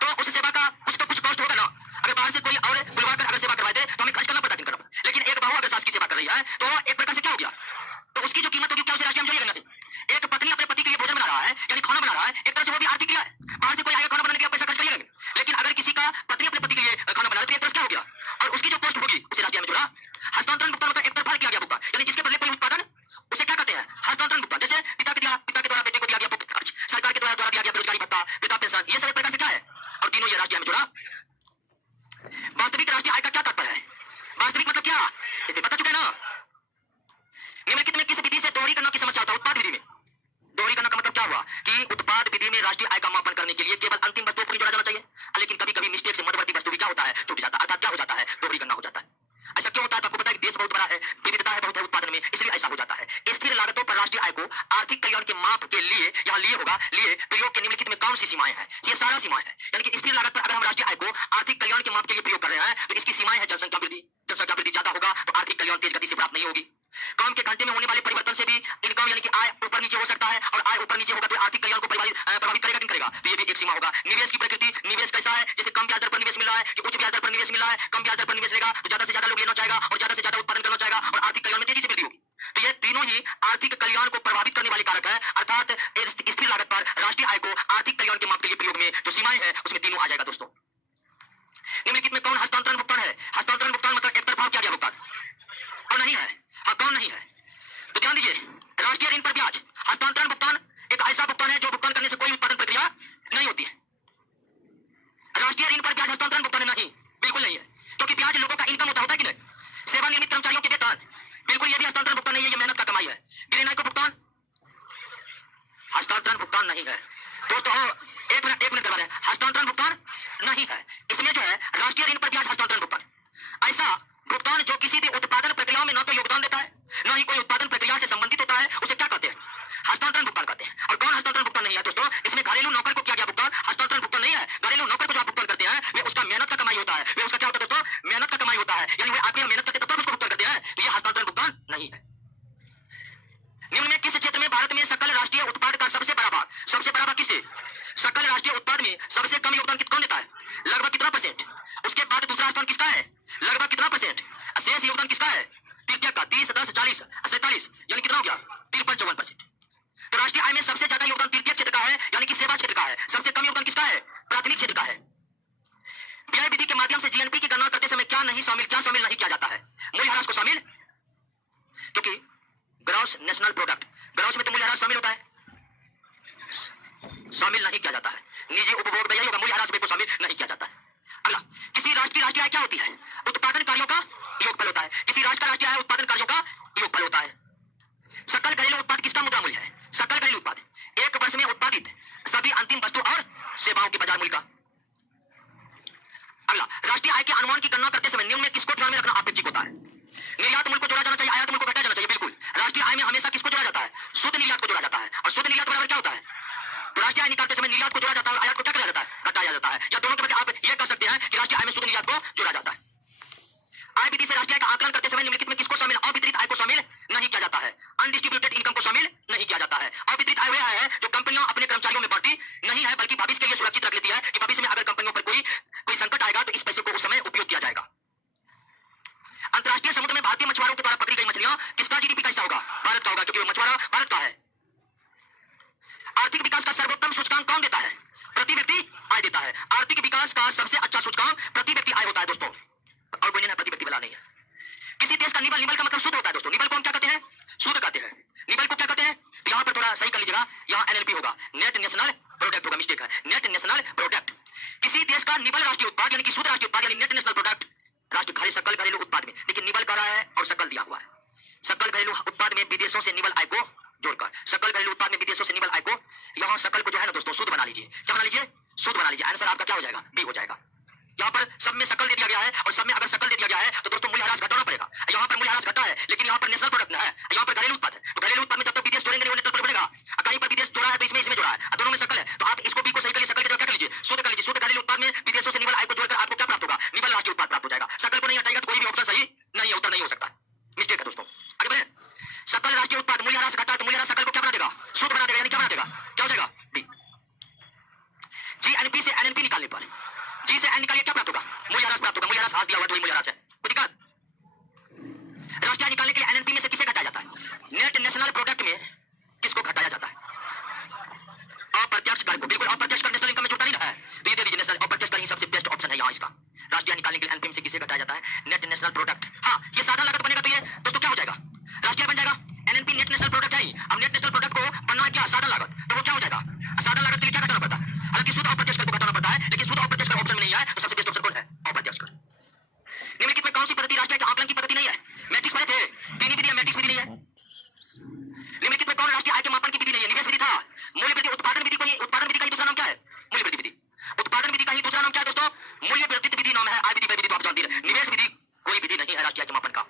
तो उस सेवा का कुछ तो कुछ कॉस्ट होगा ना। अगर बाहर से कोई और बुलवाकर अगर सेवा करवाए दे तो हमें खर्च करना पड़ता है, लेकिन एक बहू अगर सास की सेवा कर रही है तो एक प्रकार से क्या हो गया, तो उसकी जो कीमत होगी क्या उसे राष्ट्रीय में जोड़िएगा नहीं। एक पत्नी अपने पति के लिए भोजन बना रहा है यानी खाना बना रहा है, एक तरह से वो भी आर्थिक क्रिया है। बाहर से कोई आएगा खाना बनाने के लिए पैसा खर्च करिएगा, लेकिन अगर किसी का पत्नी अपने पति के लिए खाना बना रहा है तो एक तरह से क्या हो गया, और उसकी जो कॉस्ट होगी उसे राष्ट्रीय में जोड़ा। हस्तांतरण भुगतान मतलब एक तरफा किया गया भुगतान, यानी जिसके बदले कोई उत्पादन, उसे क्या कहते हैं? हस्तांतरण भुगतान। जैसे पिता के द्वारा बेटे को दिया गया पॉकेट खर्च, सरकार के द्वारा दिया गया बेरोजगारी भत्ता, पिता पेंशन, ये सब एक प्रकार से क्या है, और तीनों ये राष्ट्रीय में जोड़ा। वास्तविक राष्ट्रीय आय का क्या तात्पर्य है? वास्तविक मतलब क्या, इसे बता चुके ना। निम्नलिखित में किस विधि से दोहरी करना की समस्या होता है? उत्पाद विधि में। दोहरी करना का मतलब क्या हुआ कि उत्पाद विधि में राष्ट्रीय आय का मापन करने के लिए केवल अंतिम वस्तुओं को ही जोड़ा जाना चाहिए, लेकिन कभी कभी मिस्टेक से मध्यवर्ती वस्तु भी क्या होता है, छूट जाता है, अर्थात क्या हो जाता है, दोहरी करना हो जाता है। ऐसा क्यों होता है? आपको पता है कि देश बहुत बड़ा है, विविधता है बहुत है उत्पादन में, इसलिए ऐसा हो जाता है। स्थिर लागतों पर राष्ट्रीय आय को आर्थिक कल्याण के माप के लिए यहाँ लिए प्रयोग के निम्नलिखित में कौन सी सीमाएं हैं? ये सारा सीमाएं हैं, यानी कि स्थिर लागत पर अगर हम राष्ट्रीय आय को आर्थिक कल्याण के माप के लिए प्रयोग कर रहे हैं तो इसकी सीमाएं हैं जनसंख्या वृद्धि ज्यादा होगा तो आर्थिक कल्याण तेज गति से प्राप्त नहीं होगी। काम के घंटे में होने वाले परिवर्तन से भी इनकम यानी कि आय ऊपर नीचे हो सकता है, और आय ऊपर नीचे होगा तो आर्थिक कल्याण को प्रभावित करेगा कि नहीं करेगा, तो ये भी एक सीमा होगा। निवेश की प्रकृति, निवेश कैसा है, जैसे कम ब्याज दर पर निवेश मिल रहा है कि उच्च ब्याज दर पर निवेश मिल रहा है। कम ब्याज दर पर निवेश लेगा तो ज्यादा से ज्यादा लोग लेना चाहेगा और ज्यादा से ज्यादा उत्पादन करना चाहेगा और आर्थिक कल्याण में तेजी से वृद्धि होगी। तो ये तीनों ही आर्थिक कल्याण को प्रभावित करने वाले कारक है, अर्थात स्थिर लागत पर राष्ट्रीय आय को आर्थिक कल्याण के माप के लिए प्रयोग में जो सीमाएं हैं उसमें तीनों आ जाएगा दोस्तों। निम्नलिखित में कौन हस्तांतरण भुगतान है? हस्तांतरण भुगतान मतलब एक तरफा किया गया भुगतान, और नहीं है, हाँ कौन नहीं है? तो ध्यान दीजिए, राष्ट्रीय ऋण पर ब्याज हस्तांतरण भुगतान एक ऐसा भुगतान है जो भुगतान करने से कोई उत्पादन प्रक्रिया नहीं होती है। राष्ट्रीय ऋण पर ब्याज हस्तांतरण भुगतान नहीं, बिल्कुल नहीं है, क्योंकि ब्याज लोगों का इनकम होता है कि नहीं। सेवानियमित कर्मचारियों के वेतन बिल्कुल ये भी हस्तांतरण भुगतान नहीं है, ये मेहनत का कमाई है। गिरिन आय को भुगतान हस्तांतरण भुगतान नहीं है दोस्तों। एक मिनट करवा रहे हैं, हस्तांतरण भुगतान नहीं है। इसमें जो है राष्ट्रीय ऋण पर ब्याज हस्तांतरण भुगतान, ऐसा भुगतान जो किसी भी उत्पादन प्रक्रिया में न तो योगदान देता है, न ही कोई उत्पादन प्रक्रिया से संबंधित होता है, उसे क्या कहते हैं? हस्तांतरण भुगतान कहते हैं। और कौन हस्तांतरण भुगतान नहीं है दोस्तों? इसमें घरेलू नौकर को किया गया भुगतान हस्तांतरण भुगतान नहीं है। घरेलू नौकर को जो आप भुगतान करते हैं, वे उसका मेहनत का कमाई होता है, वे उसका क्या होता है दोस्तों? मेहनत का कमाई होता है, यानी वे आपकी मेहनत करके तब तक उसको भुगतान करते हैं, ये हस्तांतरण भुगतान नहीं है। निम्न में किस क्षेत्र में भारत में सकल राष्ट्रीय उत्पाद का सबसे बड़ा भाग किसे? सकल राष्ट्रीय उत्पाद में सबसे कम योगदान कौन देता है? लगभग कितना परसेंट? उसके बाद दूसरा स्थान किसका है? लगभग कितना परसेंट? शेष योगदान किसका है? तृतीय का 30, 10, 40, 47, यानी कितना हो गया? 53-54%। तो राष्ट्रीय आय में सबसे ज्यादा योगदान तृतीय क्षेत्र का है, यानी कि सेवा क्षेत्र का है। सबसे कम योगदान किसका है? प्राथमिक क्षेत्र का है। व्यय विधि के माध्यम से जीएनपी की गणना करते समय क्या शामिल नहीं किया जाता है? मूल्यह्रास को शामिल, क्योंकि ग्रॉस नेशनल प्रोडक्ट, ग्रॉस में तो मूल्यह्रास शामिल होता है, शामिल नहीं किया जाता है। निजी उपभोग व्यय होगा, मूल्यह्रास में को शामिल नहीं किया जाता है। अगला, किसी राष्ट्र की राष्ट्रीय आय क्या होती है? उत्पादन कार्यों का योगफल होता है। किसी राष्ट्र का राष्ट्रीय आय उत्पादन कार्यों का योगफल होता है। सकल घरेलू उत्पाद किसका मुद्रा मूल्य है? सकल घरेलू उत्पाद एक वर्ष में उत्पादित सभी अंतिम वस्तु और सेवाओं के बाजार मूल्य का। अगला, राष्ट्रीय आय के अनुमान की गणना करते समय निम्न में किसको ध्यान में रखना अपेक्षित होता है? निर्यात मूल्य को जोड़ा जाना चाहिए, आयात मूल्य को घटाया जाना चाहिए। बिल्कुल, राष्ट्रीय आय में हमेशा किसको जोड़ा जाता है? शुद्ध निर्यात को जोड़ा जाता है। और शुद्ध निर्यात बराबर क्या होता है? तो राष्ट्रीय आय निकालते समय निर्यात को जोड़ा जाता है और आयात को क्या किया जाता है? घटाया जाता है। या दोनों के बजाय आप यह कह सकते हैं कि राष्ट्रीय आय में शुद्ध निर्यात को जोड़ा जाता है। आय विधि से राष्ट्रीय आय का आकलन करते समय निम्नलिखित में किसको शामिल? अवितरित आय को शामिल नहीं किया जाता है। अनडिस्ट्रीब्यूटेड इनकम को शामिल नहीं किया जाता है। अवितरित आय वह है जो कंपनियां अपने कर्मचारियों में बांटती नहीं है, बल्कि भविष्य के लिए सुरक्षित रख लेती है कि भविष्य में अगर कंपनियों पर कोई संकट आएगा तो इस पैसे को उस समय उपयोग किया जाएगा। अंतर्राष्ट्रीय समुद्र में भारतीय मछुआरों के द्वारा पकड़ी गई मछलियां किसका जीडीपी कैसा होगा? भारत का होगा, क्योंकि वो मछुआरा भारत का है। आर्थिक विकास का सर्वोत्तम सूचकांक कौन देता है? प्रति व्यक्ति आय देता है। आर्थिक विकास का सबसे अच्छा सूचकांक प्रति व्यक्ति आय होता है दोस्तों, और कोई नहीं, प्रति व्यक्ति वाला नहीं है। किसी देश का निबल का मतलब शुद्ध होता है दोस्तों। निबल को हम क्या कहते हैं? शुद्ध कहते हैं। निबल को क्या कहते हैं? तो यहां पर थोड़ा सही कर लीजिएगा, यहां एनएलपी होगा, नेट नेशनल प्रोडक्ट होगा, मिस्टेक है, नेट नेशनल प्रोडक्ट। किसी देश का निबल राष्ट्रीय उत्पाद यानी कि शुद्ध राष्ट्रीय उत्पाद यानी नेट नेशनल प्रोडक्ट, राष्ट्र सकल घरेलू उत्पाद में, लेकिन निबल कर रहा है और सकल दिया हुआ है। सकल घरेलू उत्पाद में विदेशों से निबल आय को जोड़कर, सकल घरेलू उत्पाद में विदेशों से निबल आय को, यहां सकल को जो है ना दोस्तों शुद्ध बना लीजिए। क्या बना लीजिए? शुद्ध बना लीजिए। आंसर आपका क्या हो जाएगा? बी हो जाएगा। यहाँ पर सब में सकल दे दिया गया है, और सब में अगर सकल दे दिया गया है तो दोस्तों मूल्यह्रास घटाना पड़ेगा। यहाँ पर मूल्यह्रास घटा है, लेकिन यहाँ पर नेशनल प्रोडक्ट है, यहाँ पर घरेलू उत्पाद है। तो घरेलू उत्पाद में जब तक विदेश जोड़ेंगे नहीं नेशनल बनेगा। कहीं पर विदेश जोड़ा है तो इसमें जोड़ा है, दोनों में सकल है, तो आप इसको बी को सही करिए, सकल के जगह क्या कर लीजिए? शुद्ध कर लीजिए। शुद्ध घरेलू उत्पाद में विदेशों से निबल आय को जोड़कर आपको क्या प्राप्त होगा? निबल राष्ट्रीय उत्पाद प्राप्त हो जाएगा। सकल को नहीं हटाएगा तो कोई भी ऑप्शन सही नहीं है, उत्तर नहीं हो सकता, मिस्टेक है दोस्तों। आगे बढ़े। सकल राष्ट्रीय उत्पाद मूल्यह्रास घटा तो मूल्यह्रास सकल को क्या बना देगा? शुद्ध बना देगा, यानी क्या बना देगा? क्या हो जाएगा? बी। जीएनपी से एनएनपी निकालने पर जी से एन निकालिए, क्या प्राप्त होगा? मूल्यह्रास प्राप्त होगा। मूल्यह्रास हाथ दिया हुआ तो वही मूल्यह्रास है, कोई दिक्कत? राष्ट्रीय आय निकालने के लिए एनएनपी में से किसे घटाया जाता है? नेट नेशनल प्रोडक्ट में किसको घटाया जाता है? अप्रत्यक्ष कर को। बिल्कुल, अप्रत्यक्ष कर नेशनल इनकम में जुड़ता नहीं है, तो ये दे दीजिए नेशनल अप्रत्यक्ष कर ही सबसे बेस्ट ऑप्शन है यहाँ इसका। राष्ट्रीय आय निकालने के लिए एनपी में से किसे घटाया जाता है? Net national product. हाँ, ये साधारण लागत बनेगा तो ये दोस्तों क्या हो जाएगा? राष्ट्रीय बन जाएगा। एनएनपी नेट नेशनल प्रोडक्ट है ही। अब नेट नेशनल प्रोडक्ट को बनना है क्या? साधारण लागत, तो वो क्या हो जाएगा? साधारण लागत के लिए क्या घटाना पड़ता है? हालांकि शुद्ध अप्रत्यक्ष कर को घटाना पड़ता है, लेकिन शुद्ध अप्रत्यक्ष कर ऑप्शन में नहीं है, तो सबसे बेस्ट ऑप्शन कौन है? अप्रत्यक्ष कर। निम्नलिखित में कौन सी पद्धति राष्ट्रीय आय के आकलन की पद्धति नहीं है? मैट्रिक्स पढ़े थे, तीन विधि है, मैट्रिक्स विधि नहीं है। निम्नलिखित में कौन राष्ट्रीय आय के मापन की विधि नहीं है? निवेश विधि था, मूल्य वृद्धि, उत्पादन विधि को ही, उत्पादन विधि का ही दूसरा नाम क्या है? मूल्य वृद्धि विधि। उत्पादन विधि का ही दूसरा नाम क्या है दोस्तों? मूल्य वर्धित विधि नाम है। आय विधि, व्यय विधि तो आप जानते हैं। निवेश विधि कोई विधि नहीं है राष्ट्रीय आय के मापन का।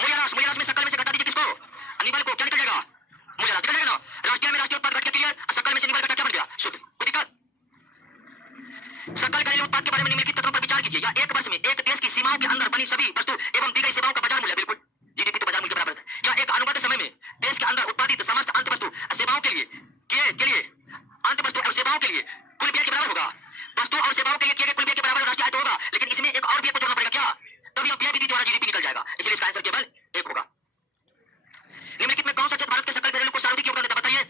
मूल्यह्रास, मूल्यह्रास में सकल में से घटा दीजिए किसको? निबल को, क्या निकल जाएगा? मूल्यह्रास निकल जाएगा ना। राष्ट्रीय में राष्ट्रीय उत्पाद घट के क्लियर, सकल में से निबल घटा क्या बन गया? शुद्ध। कोई दिक्कत? सकल घरेलू उत्पाद के बारे में निम्नलिखित तथ्यों पर विचार कीजिए। या एक वर्ष में एक देश की सीमाओं के अंदर बनी सभी वस्तु एवं दी गई सेवाओं का बाजार मूल्य, बिल्कुल जीडीपी तो बाजार मूल्य के बराबर है। या एक अनुबद्ध समय में देश के अंदर उत्पादित समस्त अंत वस्तु सेवाओं के लिए अंत वस्तु और सेवाओं के लिए कुल व्यय के बराबर होगा। वस्तु और सेवाओं के लिए किए गए कुल व्यय के बराबर राष्ट्रीय आय तो होगा, लेकिन इसमें एक और व्यय को जोड़ना पड़ेगा। क्या? तभी व्यय विधि द्वारा जीडीपी निकल जाएगा। इसलिए इसका आंसर केवल एक होगा। निम्नलिखित में कौन सा क्षेत्र भारत के सकल घरेलू को सर्वाधिक योगदान देता है? बताइए।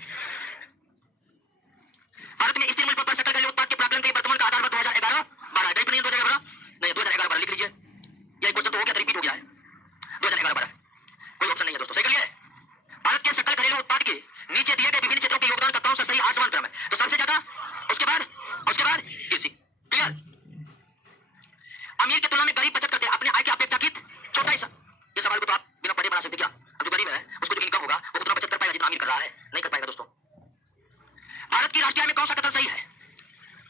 भारत में स्थिर मूल्य पर सकल घरेलू उत्पाद के प्राकलन के लिए वर्तमान का आधार 2011-12 है। नहीं 2011 नहीं, 2011-12 लिख लीजिए। यह क्वेश्चन तो हो गया, रिपीट हो गया है। 2011-12 कोई ऑप्शन नहीं है दोस्तों, सही करिए। भारत के सकल घरेलू उत्पाद के नीचे दिए गए विभिन्न क्षेत्रों के योगदान का कौन सा सही आसमान क्रम है? तो सबसे ज्यादा, उसके बाद कृषि। क्लियर? अमीर की तुलना में गरीब बचत करते हैं अपने आय के अपेक्षाकृत छोटा हिस्सा। ये सवाल को तो आप बिना बड़े बना सकते क्या? अब जो गरीब है उसको जो इनकम होगा वो उतना बचत कर पाएगा जितना अमीर कर रहा है? नहीं कर पाएगा दोस्तों। भारत की राष्ट्रीय आय में कौन सा कथन सही है?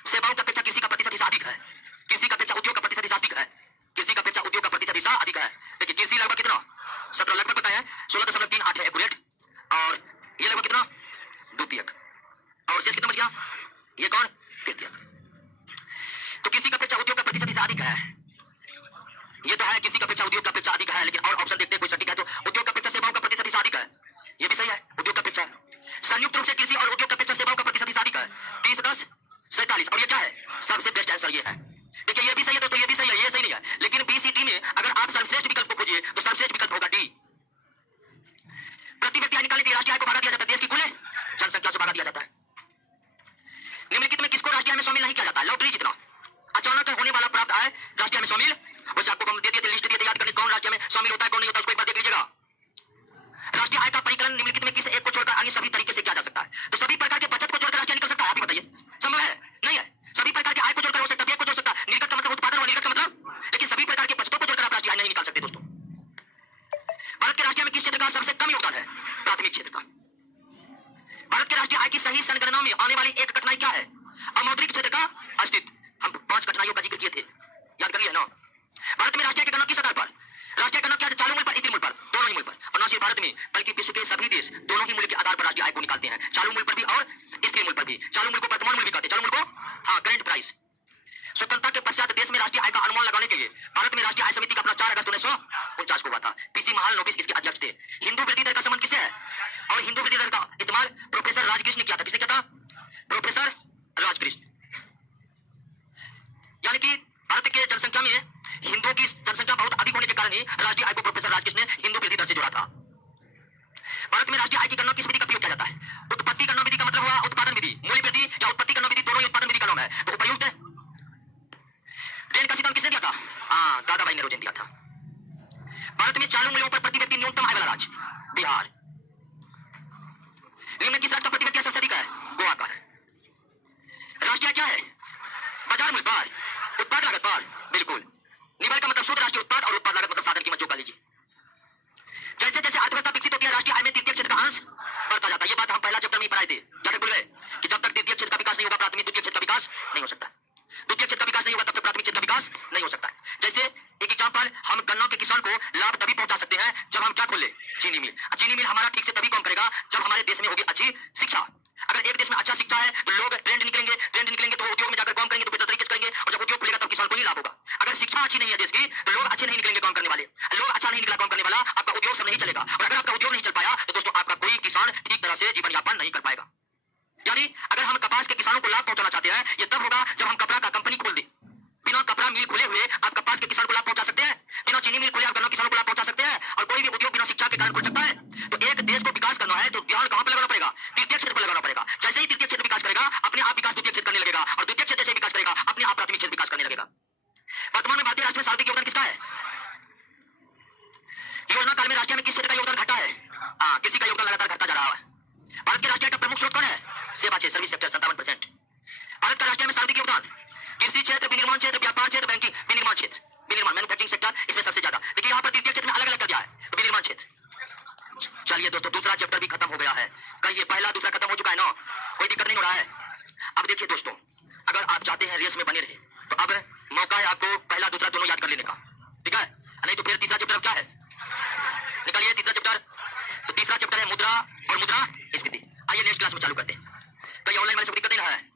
सेवाओं की अपेक्षा कृषि का प्रतिशत हिस्सा अधिक है, कृषि का अपेक्षा उद्योग का प्रतिशत हिस्सा अधिक है, कृषि का अपेक्षा उद्योग का प्रतिशत हिस्सा अधिक है। देखिए कृषि लगभग कितना 17 लगभग बताया 16.38 है एक्यूरेट, और ये लगभग कितना द्वितीयक, और शेष कितना बच गया? ये कौन? तृतीयक। तो कृषि का अपेक्षा उद्योग का प्रतिशत हिस्सा अधिक है, ये तो है कृषि का अपेक्षा उद्योग का अपेक्षा अधिक है, लेकिन और ऑप्शन देखते हैं कोई सटीक है तो उद्योग का अपेक्षा सेवाओं का प्रतिशत हिस्सा अधिक है, ये भी सही है, उद्योग का अपेक्षा। संयुक्त रूप से कृषि और उद्योग का अपेक्षा सेवाओं का प्रतिशत हिस्सा अधिक है 30-10-47, और ये क्या है? सबसे बेस्ट आंसर ये है। देखिए ये भी सही है दोस्तों, ये भी सही है, ये सही नहीं है, लेकिन बीसीटी में अगर आप सर्वश्रेष्ठ विकल्प को खोजिए तो सर्वश्रेष्ठ विकल्प होगा डी। प्रति व्यक्ति आय निकालने के लिए राष्ट्रीय आय को भागा दिया जाता है देश की कुल जनसंख्या से भागा दिया जाता है। निम्नलिखित में किसको राष्ट्रीय आय में शामिल नहीं किया जाता? लॉटरी जितना अचानक होने वाला प्राप्त आय राष्ट्रीय आय में शामिल। वैसे आपको हम दे दिए थे, लिस्ट दिए थे, याद करने कौन राष्ट्रीय में शामिल होता है कौन नहीं होता, उसको एक बार देख लीजिएगा। राष्ट्रीय आय का परिकलन निम्नलिखित में किस एक को छोड़कर अन्य सभी तरीके से किया जा सकता है? तो सभी प्रकार के बचत को छोड़कर राष्ट्रीय निकल सकता है? आप ही बताइए, संभव है? नहीं है। सभी प्रकार के आय को जोड़कर हो सकता है, व्यय को जोड़ सकता है, निर्गत का मतलब उत्पादन और निर्गत का मतलब, लेकिन सभी प्रकार के बचतों को जोड़कर आप राष्ट्रीय आय नहीं निकाल सकते दोस्तों। भारत के राष्ट्रीय में किस क्षेत्र का सबसे कम योगदान है? प्राथमिक क्षेत्र का। भारत के राष्ट्रीय आय की सही संगणना में आने वाली एक कठिनाई क्या है? अमौद्रिक क्षेत्र का अस्तित्व। हम 5 कठिनाइयों का जिक्र किए थे, याद कर लिया ना? भारत में राष्ट्रीय की गणना किस आधार पर? राष्ट्रीय गणना क्या है? चालू मूल्य पर, स्थिर मूल्य पर, दोनों ही मूल्य पर। और न सिर्फ भारत में बल्कि विश्व के सभी देश दोनों ही मूल्य के आधार पर राष्ट्रीय आय को निकालते हैं, चालू मूल्य पर भी और स्थिर मूल्य पर भी। चालू मूल्य को वर्तमान मूल्य भी कहते हैं, चालू मूल्य को हाँ करंट प्राइस। स्वतंत्रता के पश्चात देश में राष्ट्रीय आय का अनुमान लगाने के लिए भारत में राष्ट्रीय आय समिति का अपना 4 अगस्त 1949 को हुआ था। पीसी महालनोबिस इसके अध्यक्ष थे। हिंदू वृद्धि दर का संबंध किससे है? और हिंदू वृद्धि दर का इस्तेमाल प्रोफेसर राजकृष्ण ने किया था। किसने किया था? प्रोफेसर राजकृष्ण। यानी कि भारत के जनसंख्या में हिंदुओं की जनसंख्या बहुत अधिक होने के कारण ही राष्ट्रीय आय को प्रोफेसर राजकृष्ण ने हिंदू वृद्धि दर से जोड़ा था। भारत में राष्ट्रीय आय की गणना किस विधि का प्रयोग किया जाता है? उत्पत्ति गणना विधि का मतलब हुआ उत्पादन विधि, मूल्य वृद्धि या उत्पत्ति गणना विधि, दोनों ही उत्पादन विधि का नाम है, तो उपयुक्त है। डेन का सिद्धांत किसने दिया था? हाँ, दादाभाई नौरोजी ने दिया था। भारत में चालू मूल्यों पर प्रति व्यक्ति न्यूनतम आय वाला राज्य बिहार। निम्न किस राज्य का प्रति व्यक्ति सबसे अधिक है? गोवा का है। राष्ट्रीय क्या है? बाजार मूल्य पर, उत्पाद लागत पर, बिल्कुल। निबल का मतलब शुद्ध राष्ट्रीय उत्पाद और उत्पाद लागत मतलब साधन कीमत, जो का लीजिए। जैसे जैसे अर्थव्यवस्था विकसित होती है राष्ट्रीय आय में तृतीय क्षेत्र का अंश बढ़ता जाता है। ये बात हम पहला चैप्टर में ही पढ़ाए थे, याद भूल गए कि जब तक तृतीय क्षेत्र का विकास नहीं होगा प्राथमिक द्वितीय क्षेत्र का विकास नहीं हो सकता। द्वितीय क्षेत्र का विकास नहीं होगा तब तक प्राथमिक क्षेत्र का विकास नहीं हो सकता। जैसे एक एग्जांपल, हम गन्ना के किसान को लाभ तभी पहुंचा सकते हैं जब हम क्या खोल ले? चीनी मिल। चीनी मिल हमारा ठीक से तभी काम करेगा जब हमारे देश में होगी अच्छी शिक्षा। अगर एक देश में अच्छा शिक्षा है तो लोग ट्रेंड निकलेंगे तो उद्योग में जाकर काम करेंगे, तो बेहतर तरीके से करेंगे, और जब उद्योग खुलेगा तब किसान को ही लाभ होगा। अगर शिक्षा अच्छी नहीं है देश की तो लोग अच्छे नहीं निकलेंगे काम करने वाले, लोग अच्छा नहीं निकला काम करने वाला, आपका उद्योग सब नहीं चलेगा। और अगर आपका उद्योग नहीं चल पाया तो दोस्तों आपका कोई किसान ठीक तरह से जीवन यापन नहीं कर पाएगा। यानी अगर हम कपास के किसानों को लाभ पहुंचाना चाहते हैं, ये तब होगा जब हम कपड़ा का कंपनी खोल दें। बिना कपड़ा मिल खुले हुए आप कपास के किसान को लाभ पहुंचा सकते हैं, बिना चीनी मिल खुले आप गन्ना किसानों को लाभ पहुंचा सकते हैं, और कोई भी उद्योग बिना शिक्षा के कारण खुल सकता है। तो एक देश को विकास करना है तो ध्यान कहां पर लगाना पड़ेगा? तृतीय क्षेत्र पर लगाना पड़ेगा। जैसे ही तृतीय क्षेत्र विकास करेगा अपने आप विकास द्वितीय क्षेत्र करने लगेगा, और द्वितीय क्षेत्र जैसे विकास करेगा अपने आप प्राथमिक क्षेत्र विकास करने लगेगा। वर्तमान में भारतीय राष्ट्र में सर्वाधिक योगदान किसका है? योजना काल में राष्ट्रीय में किस क्षेत्र का योगदान घटा है? हाँ, किसी का योगदान लगातार घटता जा रहा है। भारत के राष्ट्रीय का प्रमुख स्रोत कौन है? सेवा क्षेत्र, सर्विस सेक्टर 57%। भारत का राष्ट्रीय में सर्वाधिक योगदान कृषि क्षेत्र, विनिर्माण क्षेत्र, व्यापार क्षेत्र, बैंकिंग, विनिर्माण क्षेत्र, विनिर्माण मैन्युफैक्चरिंग सेक्टर, इसमें सबसे ज्यादा। देखिए यहाँ पर तृतीय क्षेत्र में अलग अलग कर दिया है, तो विनिर्माण क्षेत्र। चलिए दोस्तों, दूसरा चैप्टर भी खत्म हो गया है। कहिए पहला दूसरा खत्म हो चुका है ना, कोई दिक्कत नहीं हो रहा है। अब देखिए दोस्तों, अगर आप चाहते हैं रेस में बने रहे तो अब मौका है आपको पहला दूसरा दोनों याद कर लेने का, ठीक है? नहीं तो फिर तीसरा चैप्टर क्या है? निकालिए तीसरा चैप्टर। तो तीसरा चैप्टर है मुद्रा और मुद्रास्फीति। आइए नेक्स्ट क्लास में चालू करते हैं। कहीं ऑनलाइन वाले से दिक्कत नहीं रहा है?